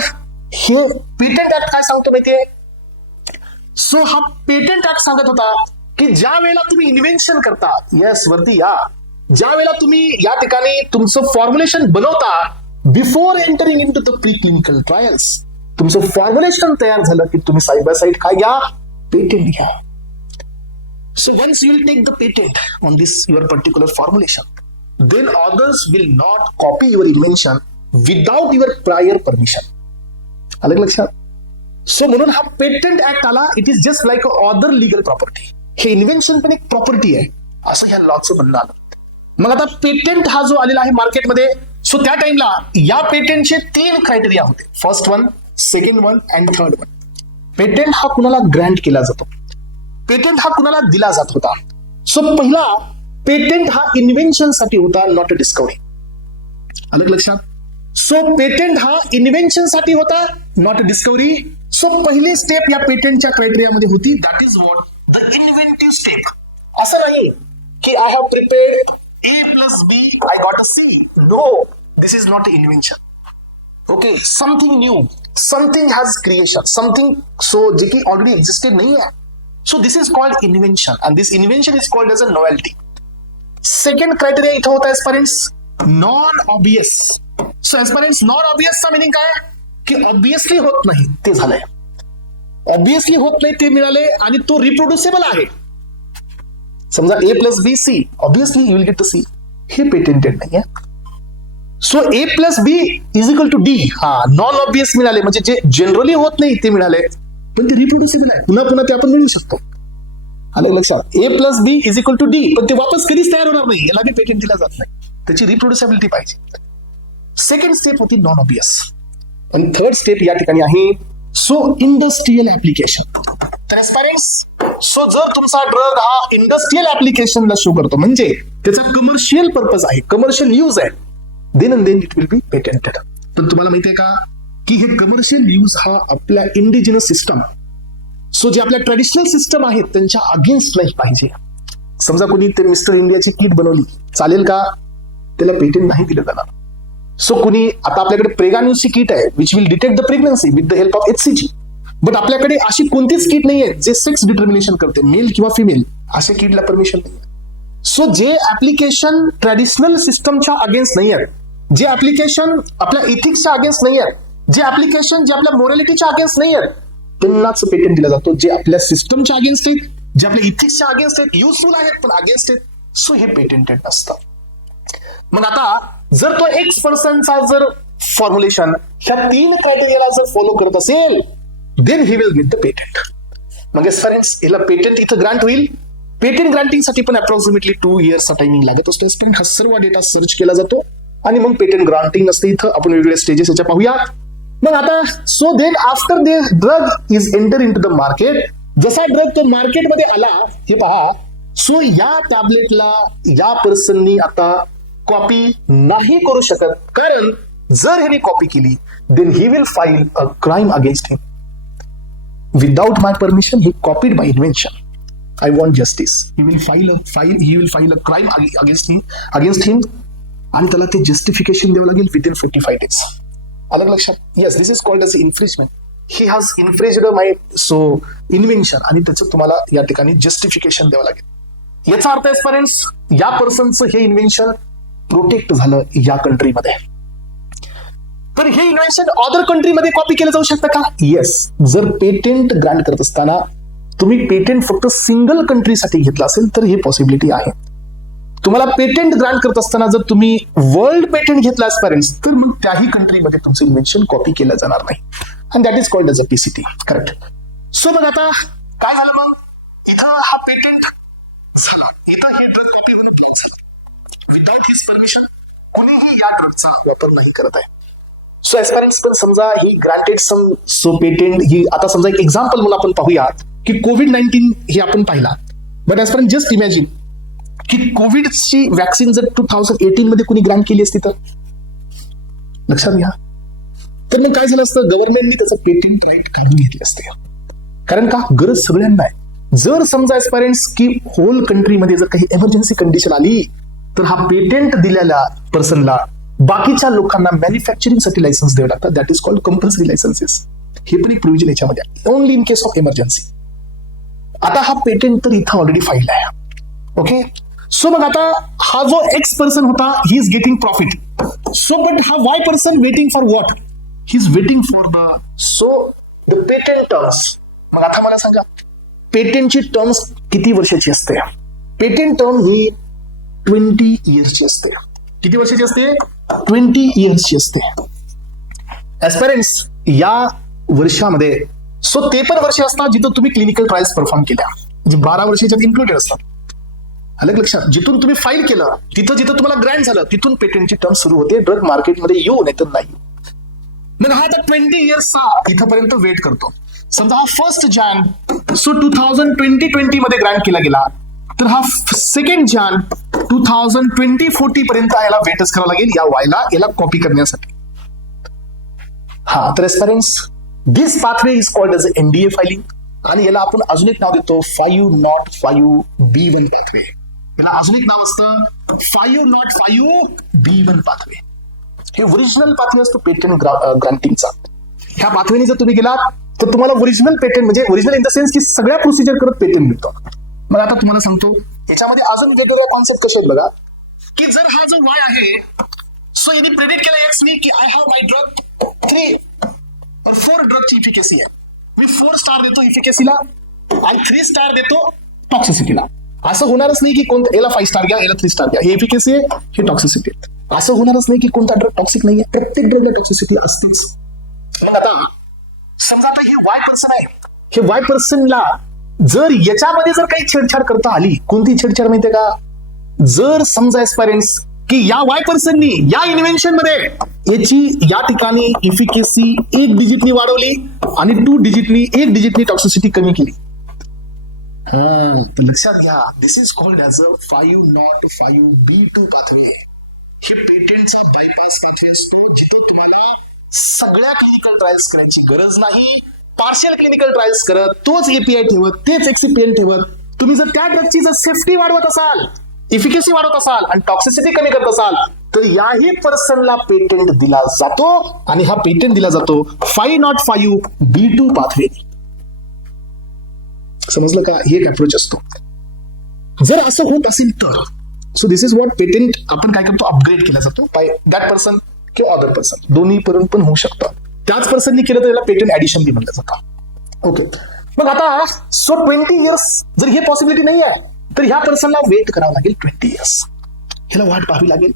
हे पेटंट ऍक्ट काय सांगतो माहितीये? सो हा पेटंट ऍक्ट सांगत होता की ज्या वेळेला तुम्ही इन्व्हेन्शन करता, येस वरती या, ज्या वेळेला तुम्ही या ठिकाणी तुमचं फॉर्म्युलेशन बनवता, before entering in to the pre clinical trials, तुमचं फॉर्म्युलेशन तयार झालं की तुम्ही साइड बाय साइड काय घ्या? पेटंट घ्या. So once you will take the patent on this your particular formulation, then others will not copy your invention without your prior permission. अलग लक्षात? सो म्हणून हा पेटंट ऍक्ट आला. It is just like other legal property. हे invention पण एक property आहे, असं या लॉचं म्हणणं आलं. मग आता पेटंट हा जो आलेला आहे मार्केटमध्ये, सो त्या टाइमला या पेटंटचे 3 क्रायटेरिया होते. First one, second one and third one. Patent हा कुणाला ग्रँट केला जातो, पेटंट हा कुणाला दिला जात होता. सो पहिला पेटंट हा इन्व्हेन्शन साठी होता, नॉट अ डिस्कवरी. अलग लक्षात? सो पेटंट हा इन्व्हेन्शन साठी होता, नॉट अ डिस्कवरी. सो पहिली स्टेप या पेटंटच्या क्रायटेरियामध्ये होती, that is what the inventive step. असं नाही की I have prepared A+B, I got a C. No, this is not an invention. Okay, something new, something has creation, something so जे की already existed नहीं है. So this is called invention, and this invention is called as a novelty. Second criteria इथं होता aspirants non-obvious. So aspirants non-obvious चा meaning काय? की obviously होत नाही ते झालंय, obviously होत नाही ते मिळाले, आणि तो रिप्रोड्युसेबल आहे. समजा A+B C, obviously you will get the C. हे पेटेंटेड नाहीये. So A+B is equal to D. हा नॉन ऑब्वियस मिळाले, म्हणजे जे जनरली होत नाही ते मिळाले, पण ते रिप्रोड्युसेबल आहे, पुन्हा पुन्हा ते आपण मिळवू शकतो. आलं लक्षात? A+B is equal to D, पण ते वापस कधीच तयार होणार नाही, याला बी पेटंट दिला जात नाही, त्याची रिप्रोड्युसिबिलिटी पाहिजे. सेकंड स्टेप होती नॉन ऑब्वियस. आणि थर्ड स्टेप या ठिकाणी आहे सो इंडस्ट्रियल ऍप्लिकेशन. ट्रान्सपरन्स. सो जर तुमचा ड्रग हा इंडस्ट्रियल ऍप्लिकेशनला शो करतो, म्हणजे त्याचा कमर्शियल पर्पज आहे, कमर्शियल यूज आहे, then and then it will be patented. पण तुम्हाला माहिती आहे का की हे कमर्शियल यूज हा आपल्या इंडिजिनस सिस्टम, सो जे आपल्या ट्रेडिशनल सिस्टम आहेत त्यांच्या अगेन्स्ट नाही पाहिजे. समजा कोणी ते मिस्टर इंडियाची किट बनवली, चालेल का? त्याला पेटंट नाही दिलं जाणार. सो कुणी आता आपल्याकडे प्रेगान्यूची किट आहे, which will detect the pregnancy with the help of HCG. But आपल्याकडे अशी कोणतीच किट नाही आहे जे सेक्स डिटर्मिनेशन करते, मेल किंवा फिमेल, अशा किटला परमिशन नाही. सो जे ऍप्लिकेशन ट्रॅडिशनल सिस्टमच्या अगेन्स्ट नाही आहेत, जे ऍप्लिकेशन आपल्या इथिक्सच्या अगेन्स्ट नाही आहेत, जे ऍप्लिकेशन जे आपल्या मोरॅलिटीच्या अगेन्स्ट नाही आहेत, त्यांनाच पेटंट दिला जातो. जे आपल्या सिस्टमच्या अगेन्स्ट आहेत, जे आपल्या इथिक्सच्या अगेन्स्ट आहेत, युजफुल आहेत पण अगेन्स्ट आहेत, सो हे पेटेंटेड नसतं. मग आता जर तो X% जर फॉर्म्युलेशन ह्या 3 क्रायटेरियाला जर फॉलो करत असेल, then he will get the patent. मग फ्रेंड्स, याला पेटंट इथं ग्रांट होईल. पेटंट ग्रांटिंग साठी पण अप्रॉक्सिमेटली 2 इयर्सचा टायमिंग लागत असतो. हा सर्व डेटा सर्च केला जातो आणि मग पेटंट ग्रांटिंग असते. इथं आपण वेगवेगळे स्टेजेस याच्या पाहूया. मग आता so then after the drug is enter in to the market, जसा ड्रग तो मार्केटमध्ये आला, हे पहा, सो या टॅबलेटला या पर्सननी आता कॉपी नाही करू शकत, कारण जर ह्याने कॉपी केली then he will file a crime against him. without my permission he copied my invention. I want justice. He will file a crime against him आणि त्याला ते जस्टिफिकेशन द्यावं लागेल विदिन 55 days. अलग लक्षात. Yes, this is called as infringement. He has infringed my invention आणि त्याचं तुम्हाला या ठिकाणी जस्टिफिकेशन द्यावं लागेल. याचा अर्थ एस्परेंट्स या पर्सनचं हे इन्व्हेन्शन प्रोटेक्ट झालं या कंट्रीमध्ये. तर हे इन्व्हेन्शन अदर कंट्रीमध्ये कॉपी केलं जाऊ शकतं का? येस. जर पेटेंट ग्रांट करत असताना तुम्ही पेटेंट फक्त सिंगल कंट्रीसाठी घेतला असेल तर ही पॉसिबिलिटी आहे. तुम्हाला पेटेंट ग्रांट करत असताना जर तुम्ही वर्ल्ड पेटेंट घेतला पेरेंट्स तर मग त्याही कंट्रीमध्ये तुमचं इन्व्हेन्शन कॉपी केलं जाणार नाही. And that is called as a PCT. Correct. So मग आता काय झालं? मग इथं हा पेटेंट झाला, इथं हे ड्रग कॉपी होऊन ब्लॉक झालं. विदाउट हिज परमिशन कोणीही या ड्रगचा वापर नाही करत आहे. सो एस्पायरंट्स पण समजा ही ग्रांटेड सो पेटेंट ही आता समजा एक एक्झाम्पल म्हणून आपण पाहूया की कोविड-19 हे आपण पाहिला. बट एस्पायरंट जस्ट इमॅजिन की कोविडची वॅक्सिन जर 2018 मध्ये कोणी ग्रांट केली असती तर लक्षात घ्या. तर मग काय झालं असतं? गव्हर्नमेंटने त्याचं पेटेंट राईट काढून घेतले असते. कारण का? गरज सगळ्यांना आहे. जर समजा एस्पायरंट्स की होल कंट्रीमध्ये जर काही इमर्जन्सी कंडिशन आली तर हा पेटेंट दिलेल्या पर्सनला बाकीच्या लोकांना मॅन्युफॅक्चरिंगसाठी लायसन्स द्यावं लागतं. That is called compulsory licenses. हे पण एक प्रोव्हिजन याच्यामध्ये only in case of emergency. आता हा पेटेंट तर इथं ऑलरेडी फाईल आहे. ओके. सो मग आता हा जो एक्स पर्सन होता he is getting profit. So but हा Y person waiting for what? He is waiting for the patent terms. मग आता मला सांगा पेटेंटची टर्म्स किती वर्षाची असते? पेटेंट टर्म ही 20 इयर्सची असते. किती वर्षाची असते? 20 इयर्सची असते. एस्पेरेंट्स या वर्षामध्ये सो ते पण वर्ष असतात जिथं तुम्ही क्लिनिकल ट्रायल्स परफॉर्म केल्या, म्हणजे 12 वर्षाच्यात इन्क्लुडेड असतात. अलग लक्षात. जिथून तुम्ही फाईल केलं तिथं जिथं तुम्हाला ग्रँट झालं तिथून पेटेंटची टर्म सुरू होते. ड्रग मार्केटमध्ये येऊ नाही तर नाही. मग हा आता 20 इयर्सचा इथंपर्यंत वेट करतो. समजा हा 1 जान सो 2020 मध्ये ग्रँट केला गेला तर हा 2 जान 2020-40 पर्यंत याला वेटच करावं लागेल या वायला याला कॉपी करण्यासाठी. हा तर aspirants this pathway is called as NDA filing आणि याला आपण अजून एक नाव देतो 505B1 पाथवे. याला अजून एक नाव असतं 505B1 पाथवे. हे ओरिजिनल पाथवे असतो पेटेंट ग्रांटिंगचा. ह्या पाथवेने जर तुम्ही गेलात तर तुम्हाला ओरिजिनल पेटेंट म्हणजे ओरिजिनल इन द सेन्स की सगळ्या प्रोसिजर करत पेटेंट मिळतो. मग आता तुम्हाला सांगतो याच्यामध्ये अजून वेगवेगळ्या कॉन्सेप्ट कसे आहेत बघा. की जर हा जो वाय आहे सो यांनी प्रेडिक्ट केला एक्सनी की आय हॅव माय ड्रग 3 और 4 ड्रगची इफिकेसी आहे. मी 4 स्टार देतो इफिकेसीला आणि 3 स्टार देतो टॉक्सिसिटीला. असं होणारच नाही की कोणत्या याला 5 स्टार घ्या याला 3 स्टार घ्या. हे इफिकेसी आहे हे टॉक्सिसिटी आहे. असं होणारच नाही की कोणता ड्रग टॉक्सिक नाहीये. प्रत्येक ड्रगला टॉक्सिसिटी असतेच. मग आता समजा आता हे वाय पर्सन आहे. हे वाय पर्सनला जर याच्यामध्ये जर काही छेडछाड करता आली, कोणती छेडछाड माहितीये का? जर समजा एस्पायरंट्स की या वाय पर्सननी या इन्व्हेन्शन मध्ये याची या ठिकाणी इफिकेसी 1 डिजिटनी वाढवली आणि 2 डिजिटनी 1 डिजिटनी टॉक्सिसिटी कमी केली. तर लक्षात घ्या this is called as a 505B2 pathway. हे पेटेंटचा बायपास पाथवे असतो जिथे सगळ्या क्लिनिकल ट्रायल्स करायची गरज नाही. पार्शियल क्लिनिकल ट्रायल्स करत तोच एपीआय ठेवत तेच एक्सिपिएंट ठेवत तुम्ही जर त्या ड्रगची जर सेफ्टी वाढवत असाल, इफिकेसी वाढवत असाल आणि टॉक्सिसिटी कमी करत असाल तर याही पर्सनला पेटेंट दिला जातो आणि हा पेटेंट दिला जातो 505B2 पाथवे. समजलं का? हे एक अप्रोच असतो. जर असं होत असेल तर so this is what patent आपण काय करतो अपग्रेड केला जातो बाय दॅट पर्सन किंवा अदर पर्सन. दोन्ही पण होऊ शकतं. त्याच पर्सननी केलं तर याला पेटेंट ऍडिशन म्हणलं जातं. ओके. मग आता सो 20 इयर्स जर हे पॉसिबिलिटी नाही आहे तर ह्या पर्सनला वेट करावं लागेल 20 इयर्स. ह्याला वाट पाहावी लागेल.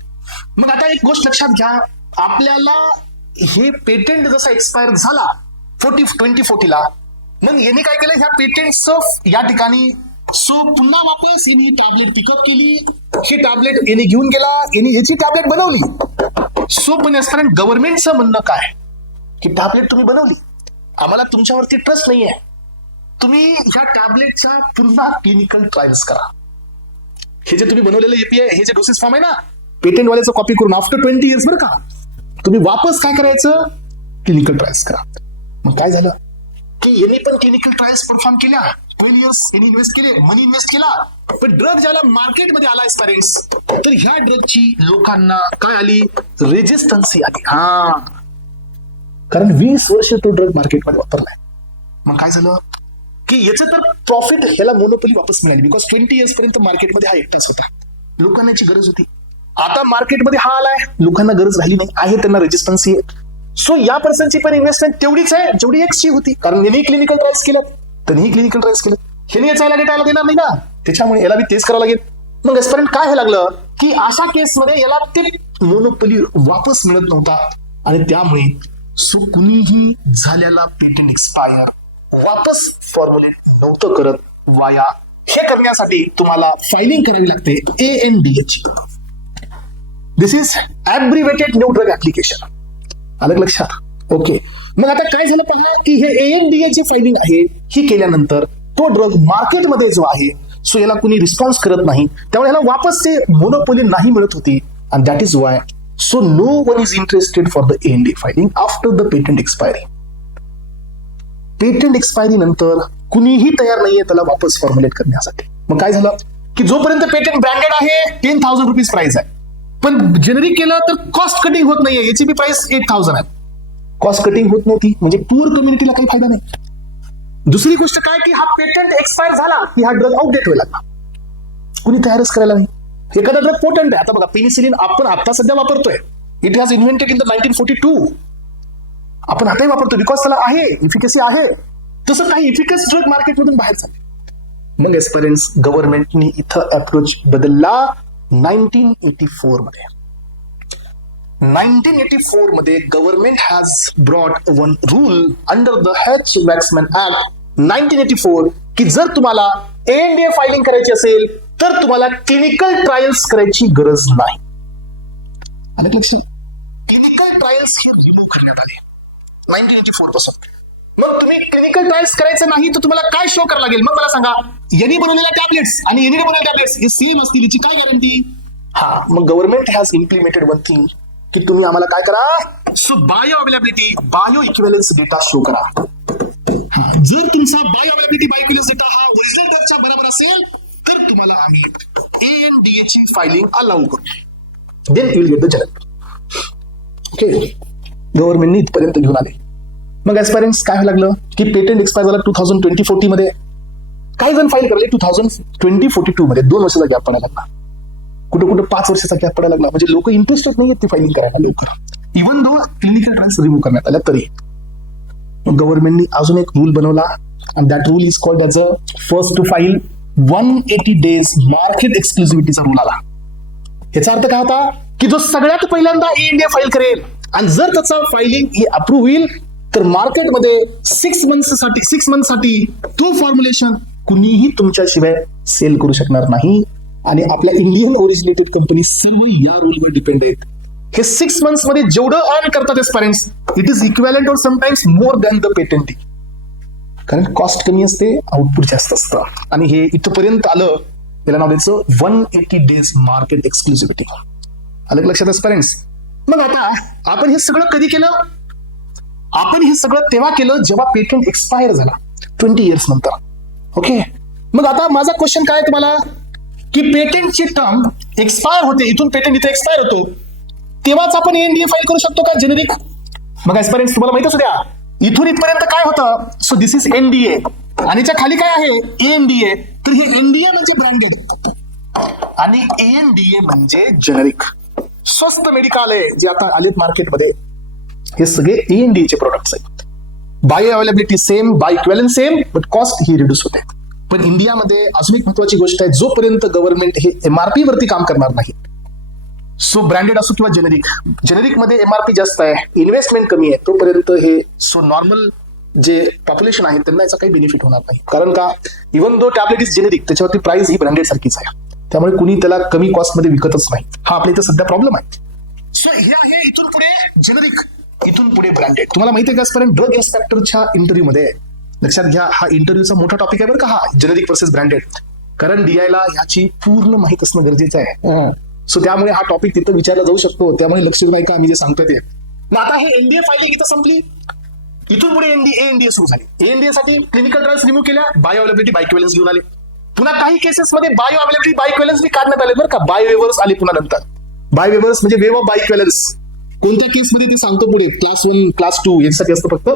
मग आता एक गोष्ट लक्षात घ्या आपल्याला हे पेटेंट जसा एक्सपायर झाला 2040ला मग यांनी काय केलं ह्या पेटेंटचं या ठिकाणी सो पुन्हा वापस यांनी टॅबलेट पिकअप केली. ही टॅबलेट यांनी घेऊन गेला, यांनी याची टॅबलेट बनवली. सो पण एस्पायरंट गव्हर्नमेंटचं म्हणणं काय की टॅबलेट तुम्ही बनवली, आम्हाला तुमच्यावरती ट्रस्ट नाहीये, तुम्ही ह्या टॅबलेटच्या पुन्हा क्लिनिकल ट्रायल्स करा. हे जे तुम्ही बनवलेलं एपीआय हे जे डोसेस फॉर्म आहे ना पेटेंट वाल्याचं कॉपी करून आफ्टर 20 इयर्स बरं का तुम्ही वापस काय करायचं क्लिनिकल ट्रायल्स करा. मग काय झालं की यांनी पण क्लिनिकल ट्रायल्स परफॉर्म केल्या, 12 years यांनी इन्व्हेस्ट केले, मनी इन्व्हेस्ट केला, पण ड्रग ज्याला मार्केटमध्ये आला पेरेंट्स, तर ह्या ड्रगची लोकांना काय आली, रेजिस्टन्सी आली. कारण 20 वर्ष तो ड्रग मार्केटमध्ये वापरलाय. मग काय झालं की याचं तर प्रॉफिट ह्याला मोनोपोली वापस मिळाली, बिकॉज 20 years पर्यंत मार्केटमध्ये हा एकटाच होता, लोकांना याची गरज होती. आता मार्केटमध्ये हा आलाय, लोकांना गरज राहिली नाही, आहे त्यांना रेजिस्टन्सी आहे. सो या पर्सनची पण इन्व्हेस्टमेंट तेवढीच आहे जेवढी एक्सची होती, कारण यांनी क्लिनिकल ट्रायल्स केल्यात, त्यांनी क्लिनिकल ट्रायल्स केलं, ह्याने याचा डेटा देणार नाही ना, त्याच्यामुळे याला बी तेच करावं लागेल. मग एस्पर्यंत काय लागलं की अशा केसमध्ये याला ते मोनोपोली वापस मिळत नव्हता, आणि त्यामुळे सो कुणीही झालेला पेटंट एक्सपायर वापस फॉर्म्युलेट नव्हतं करत. वाया हे करण्यासाठी तुम्हाला फायलिंग करावी लागते ANDA ची. दिस इज ऍब्रिव्हेटेड न्यू ड्रग ऍप्लिकेशन. आलं लक्षात? ओके. मग आता काय झालं पहा की हे ANDA ची फायलिंग आहे, ही केल्यानंतर तो ड्रग मार्केटमध्ये जो आहे सो याला कुणी रिस्पॉन्स करत नाही, त्यामुळे याला वापस ते मोनोपोली नाही मिळत होती. And that is why so no one is interested for the ANDA filing after the patent expiry. Patent expiry नंतर कुणीही तयार नाहीये त्याला वापस फॉर्म्युलेट करण्यासाठी. मग काय झालं की जोपर्यंत पेटंट ब्रँडेड आहे 10,000 रुपीज प्राइस आहे, पण जेनरिक केलं तर कॉस्ट कटिंग होत नाहीये, याची बी प्राइस 8,000 आहे. कॉस्ट कटिंग होत नव्हती म्हणजे पुअर कम्युनिटीला काही फायदा नाही. दुसरी गोष्ट काय की हा पेटंट एक्सपायर झाला की हा ड्रग आउटडेट व्हायला लागला, कुणी तयारच करायला नाही. एखादा ड्रग पोटंट आहे, आता बघा पेनिसिलिन आपण आता सध्या वापरतोय, it has invented in the 1942, आपण आताही वापरतो बिकॉज त्याला आहे इफिकसी आहे. तसं काही इफिकस ड्रग मार्केटमधून बाहेर चालले. मग एस्पेरेंस गव्हर्नमेंटनी इथं अप्रोच बदलला 1984 मध्ये. 1984 मध्ये government has brought one rule under the Hatch-Waxman act 1984 की जर तुम्हाला ANDA फायलिंग करायची असेल तर तुम्हाला क्लिनिकल ट्रायल्स करायची गरज नाही. आणि क्लिनिकल ट्रायल्स हे रिमूव्ह करण्यात आले 1984 पासून. मग तुम्ही क्लिनिकल ट्रायल्स करायचं नाही तर तुम्हाला काय शो करावं लागेल? मग मला सांगा, यांनी बनवलेल्या टॅब्लेट्स आणि यांनी बनवलेल्या टॅब्लेट्स हे सेम असतील याची काय गॅरंटी? मग government has implemented one thing की तुम्ही आम्हाला काय करा, so bio availability, bio equivalence data show करा. जर तुमचा bio availability, bio equivalence data हा ओरिजिनल ड्रगच्या बरोबर असेल तर तुम्हाला आम्ही ANDA ची फायलिंग अलाउ करू. Then you will get the general. Okay, गव्हर्नमेंटने इथपर्यंत घेऊन आले. मग ऍस्पायरंट्स काय लागलं की पेटंट एक्सपायर झाला 2020-40 मध्ये. काही जण फाईल करले 2020-42 मध्ये, 2 वर्षाचा गॅप पडायला लागला, कुठं 5 वर्षाचा गॅप पडायला लागला. म्हणजे लोक इंटरेस्टेड नाही ती फायलिंग करायला लवकर, even though clinical trials remove करण्यात आल्या तरी. गव्हर्नमेंटनी अजून एक रूल बनवला आणि that rule is called as a first to file 180 days market एक्सक्लुझिव्हिटीचा रूल आला. याचा अर्थ काय होता की जो सगळ्यात पहिल्यांदा ANDA फाईल करेल आणि जर त्याचा फायलिंग हे अप्रूव्ह होईल तर मार्केटमध्ये 6 months साठी तो फॉर्म्युलेशन कुणीही तुमच्याशिवाय सेल करू शकणार नाही. आणि आपल्या इंडियन ओरिजिनेटेड कंपनी सर्व या रूलवर डिपेंड आहेत. हे 6 months मध्ये जेवढं अर्न करतात aspirants, it is equivalent or sometimes more than the patent. कारण कॉस्ट कमी असते, आउटपुट जास्त असतं. आणि हे इथपर्यंत आलं, त्याला नाव द्यायचं 180 days मार्केट एक्सक्लुझिव्हिटी. आलं लक्षात एस्पायरंट्स? मग आता आपण हे सगळं कधी केलं? आपण हे सगळं तेव्हा केलं जेव्हा पेटंट एक्सपायर झाला 20 years नंतर. ओके, मग आता माझा क्वेश्चन काय तुम्हाला की पेटंटची टर्म एक्सपायर होते, इथून पेटंट इथे एक्सपायर होतो, तेव्हाच आपण ANDA फाईल करू शकतो का जेनेरिक? मग एस्पायरंट्स तुम्हाला माहित असू द्या, इथून इथपर्यंत काय होतं, सो दिस इज NDA आणि याच्या खाली काय आहे ANDA. तर हे NDA म्हणजे ब्रँडेड आणि ANDA म्हणजे जेनेरिक. स्वस्त मेडिकल आहे जे आता आलेत मार्केटमध्ये, हे सगळे ANDA चे प्रोडक्ट्स आहेत. Bio availability same, by equivalence same, but cost ही रिड्यूस होते. पण इंडियामध्ये अजून एक महत्वाची गोष्ट आहे, जोपर्यंत गव्हर्नमेंट हे MRP वरती काम करणार नाही, सो ब्रँडेड असो किंवा जेनेरिक मध्ये MRP जास्त आहे, इन्व्हेस्टमेंट कमी आहे, तोपर्यंत हे सो नॉर्मल जे पॉप्युलेशन आहे त्यांना याचा काही बेनिफिट होणार नाही. कारण का, even though tablet is generic, त्याच्यावरती प्राइस ही ब्रँडेड सारखीच आहे, त्यामुळे कुणी त्याला कमी कॉस्ट मध्ये विकतच नाही. हा आपल्या इथं सध्या प्रॉब्लेम आहे. सो हे आहे इथून पुढे जेनेरिक, इथून पुढे ब्रँडेड. तुम्हाला माहिती आहे का आजपर्यंत ड्रग इन्स्पेक्टरच्या इंटरव्ह्यू मध्ये, लक्षात घ्या हा इंटरव्ह्यूचा मोठा टॉपिक आहे बरं का, हा जेनेरिक वर्सेस ब्रँडेड. कारण DI ला याची पूर्ण माहित असणं गरजेचं आहे. सो त्यामुळे हा टॉपिक तिथं विचारला जाऊ शकतो, त्यामुळे लक्ष नाही का आम्ही जे सांगतोय ते. आता हे NDA फायलिंग इथं संपली. इथून पुढे एनडीए सुरू झाली. एनडीए साठी क्लिनिकल ट्रायल्स रिमूव्ह केल्या, बायो अवेलेबिलिटी बायक्वेलन्स घेऊन आले. पुन्हा काही केसेसमध्ये बायो अवेलेबिलिटी बायक्वेलन्स काढण्यात आले बरं का. बायोवेवर्स आले पुन्हा नंतर. बायोवेवर्स म्हणजे वेव ऑफ बायक्वेलन्स. कोणत्या केसमध्ये ते सांगतो पुढे, क्लास 1 क्लास 2 यासाठी असतं फक्त.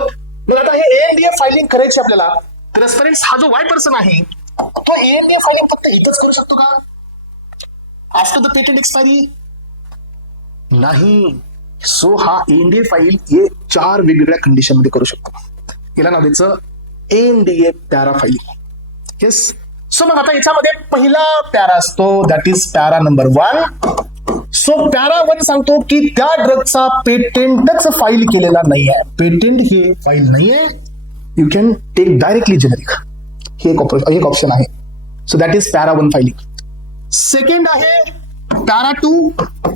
मग आता हे एनडीए फायलिंग करायची आपल्याला, तर एस्पिरंट्स हा जो वाय पर्सन आहे तो एनडीए फायलिंग फक्त इथंच करू शकतो का आफ्टर द पेटेंट एक्सपायरी? नाही. सो हा एनडीए फाईल हे 4 वेगवेगळ्या कंडिशन मध्ये करू शकतो. याला नाव द्यायचं NDA para filing. Yes. So मग आता याच्यामध्ये पहिला पॅरा असतो, that is para number 1. So para 1 सांगतो की त्या ड्रगचा पेटेंटच फाईल केलेला नाही आहे. पेटेंट हे फाईल नाही आहे, you can take directly generic. हे एक ऑप्शन आहे. So that is para 1 filing. Second आहे पॅरा 2.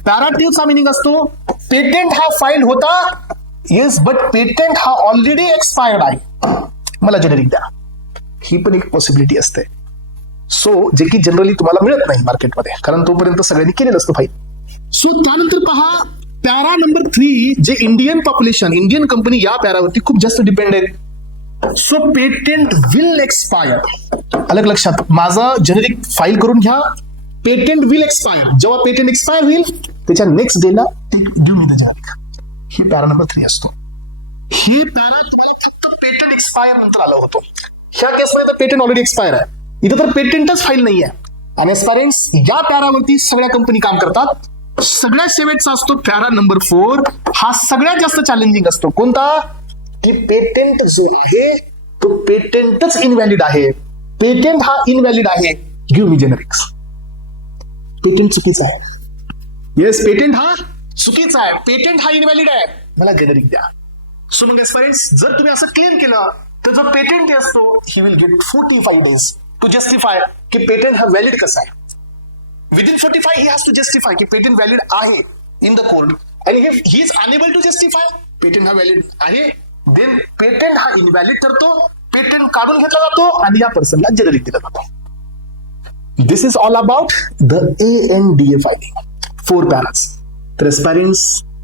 पॅरा 2 चा मिनिंग असतो पेटेंट हा फाईल होता, येस, बट पेटेंट हा ऑलरेडी एक्सपायर्ड आहे, मला जेनेरिक द्या. ही पण एक पॉसिबिलिटी असते. सो जे की जनरली तुम्हाला मिळत नाही मार्केटमध्ये, कारण तोपर्यंत सगळ्यांनी केलेलं असतं फाईल. सो त्यानंतर पहा पॅरा नंबर 3, जे इंडियन पॉप्युलेशन, इंडियन कंपनी या पॅरावरती खूप जास्त डिपेंड आहेत. So patent will expire. अलग लक्षात, माझं जेनेरिक फाईल करून घ्या, पेटेंट विल एक्सपायर. जेव्हा पेटेंट एक्सपायर होईल त्याच्या नेक्स्ट डेला give me the generic. He para number 3 असतो. ही पॅरा तुम्हाला फक्त पेटेंट एक्सपायर नंतर आला होतो. ह्या केसमध्ये तर पेटेंट ऑलरेडी एक्सपायर आहे, इथं तर पेटेंटच फाईल नाही आहे. आणि एस्पायरंट्स या पॅरावरती सगळ्या कंपनी काम करतात. सगळ्यात शेवटचा असतो पॅरा नंबर 4. हा सगळ्यात जास्त चॅलेंजिंग असतो. कोणता? की पेटेंट जो आहे तो पेटेंटच इनव्हॅलिड आहे. पेटेंट हा इनव्हॅलिड आहे, गिव्ह मी जेनेरिक्स. पेटेंट चुकीचा आहे. येस, पेटेंट हा चुकीचा आहे, पेटेंट हा इनव्हॅलिड आहे, मला जेनेरिक द्या. सो मग एस्पायरंट्स जर तुम्ही असं क्लेम केलं तर जो पेटेंट असतो he will get 45 days to justify की पेटेंट हा व्हॅलिड कसा आहे. Within 45 he has to justify की पेटेंट व्हॅलिड आहे इन द कोर्ट. आणि he is unable to justify patent हा व्हॅलिड आहे, देन पेटेंट हा इनव्हॅलिड ठरतो, पेटेंट काढून घेतला जातो आणि या पर्सनला जेनेरिक दिला जातो. This is all about the ANDA filing. 4 paras. तर एस्पायरंट्स,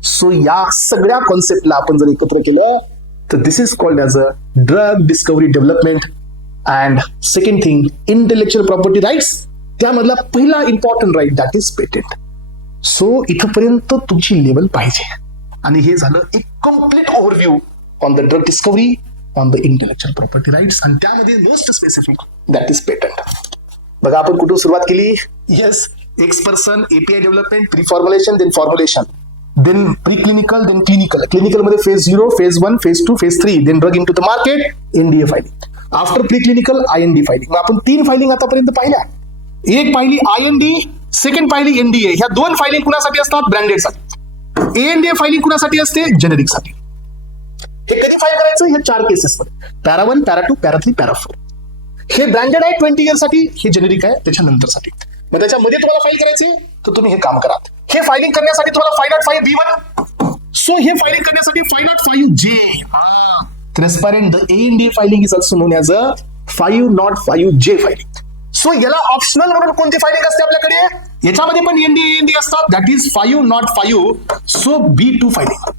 सो या सगळ्या कॉन्सेप्टला आपण जर एकत्र केलं तर this is called as a drug discovery development. And second thing, intellectual property rights. त्यामधला पहिला important right that is patent. So इथपर्यंत तुमची लेवल पाहिजे. आणि हे झालं एक complete overview on the drug discovery, on the intellectual property rights, आणि त्यामध्ये most specific that is patent. बघा आपण कुठून सुरुवात केली. Yes, X person, API development, pre formulation, then formulation, then pre clinical, then clinical. Clinical मध्ये phase 0, phase 1, phase 2, phase 3, then drug in to the market, NDA filing. After pre clinical IND filing. आपण 3 filing आतापर्यंत पाहिल्या. एक पाहिली IND, second पाहिली NDA. ह्या 2 filing कुणासाठी असतात? ब्रँडेडसाठी. ANDA filing कुणासाठी असते? जेनेरिकसाठी. हे कधी फाईल करायचं? ह्या 4 केसेसमध्ये, पॅरा 1, पॅरा 2, पॅरा 3, पॅरा 4. हे ब्रँडेड आहे 20 years साठी, हे जेनेरिक आहे त्याच्यानंतरसाठी. मग त्याच्यामध्ये तुम्हाला फाईल करायची तर तुम्ही हे काम करा. हे फायलिंग करण्यासाठी तुम्हाला 505B1. सो हे फायलिंग करण्यासाठी 505J. Transparent the ANDA filing is also known as a 505J filing. So याला ऑप्शनल म्हणून कोणती फायलिंग असते आपल्याकडे? याच्यामध्ये पण ANDA असतात, that is 505. So B2 filing.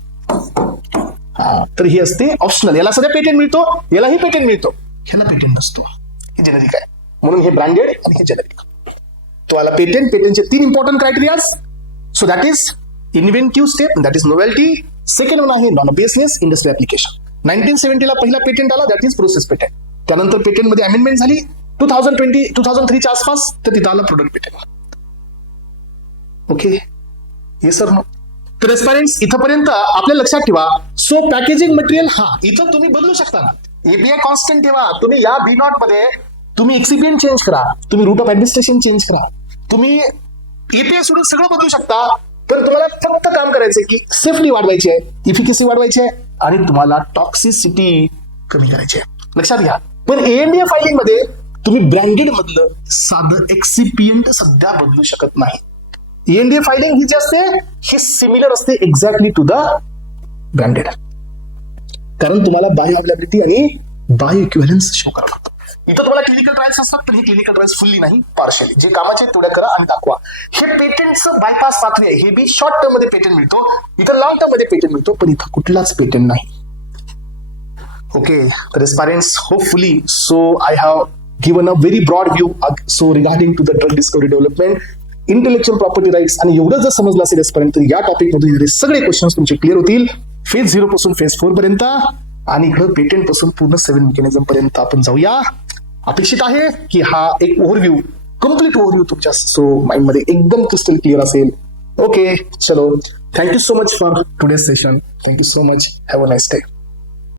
तर ही असते ऑप्शनल. याला सध्या पेटेंट मिळतो, यालाही पेटेंट मिळतो, ह्याला पेटेंट नसतो. हे जेनेरिक आहे म्हणून हे ब्रँडेड आणि हे जेनेरिक. तो आला पेटेंट. पेटेंटचे 3 important criterias. So that is inventive step, that is novelty. Second one आहे नॉन बेसनेस, इंडस्ट्रियल ऍप्लिकेशन. 1970 ला पहिला पेटेंट आला, दॅट इज प्रोसेस पेटेंट. त्यानंतर पेटेंट मध्ये अमेंडमेंट झाली 2003 च्या आसपास, तर तिथं आलं प्रोडक्ट पेटेंट. ओके, हे सर. तर एस्पायरंट्स इथपर्यंत आपल्या लक्षात ठेवा. सो पॅकेजिंग मटेरियल हा इथं तुम्ही बदलू शकता ना. एपीआय कॉन्स्टंट ठेवा. तुम्ही या B0 मध्ये तुम्ही एक्सिपियंट चेंज करा, तुम्ही रूट ऑफ ऍडमिनिस्ट्रेशन चेंज करा, तुम्ही एपीआय सोडून सगळं बदलू शकता. तर तुम्हाला फक्त काम करायचंय की सेफ्टी वाढवायची आहे, इफिकसी वाढवायची आहे, आणि तुम्हाला टॉक्सिसिटी कमी करायची आहे. लक्षात घ्या. पण ANDA फायलिंग मध्ये तुम्ही ब्रँडेड मधलं साधं एक्सिपियंट सध्या बदलू शकत नाही. ANDA फायलिंग ही जी असते ही सिमिलर असते एक्झॅक्टली टू द ब्रँडेड, कारण तुम्हाला बायो अवेलेबिलिटी आणि बायो इक्विव्हॅलन्स शो करावं लागतं. इथं तुम्हाला क्लिनिकल ट्रायल्स असतात, पण हे क्लिनिकल ट्रायल्स फुल्ली नाही, पार्शियली. जे कामाचे तेवढ्या करा आणि दाखवा. हे पेटेंटचं बायपास पाथवे आहे. हे बी शॉर्ट टर्म मध्ये पेटेंट मिळतो, इथं लॉंग टर्म मध्ये पेटेंट मिळतो, पण इथं कुठलाच पेटेंट नाही. Okay, the parents, hopefully, so I have given a very broad view so regarding to the drug discovery development, intellectual property rights, आणि एवढं जर समजलं असेल पर्यंत या टॉपिक मधून हे सगळे क्वेश्चन्स तुमचे क्लिअर होतील फेज 0 पासून फेज 4 पर्यंत, आणि इकडे पेटेंट पासून पूर्ण 7 मेकॅनिझम पर्यंत आपण जाऊया. अपेक्षित आहे की हा एक ओव्हरव्ह्यू, कम्प्लीट ओव्हरव्ह्यू तुमच्या माइंड मध्ये एकदम क्रिस्टल क्लिअर असेल. ओके, चलो, thank you so much for today's session. Thank you so much. Have a nice day.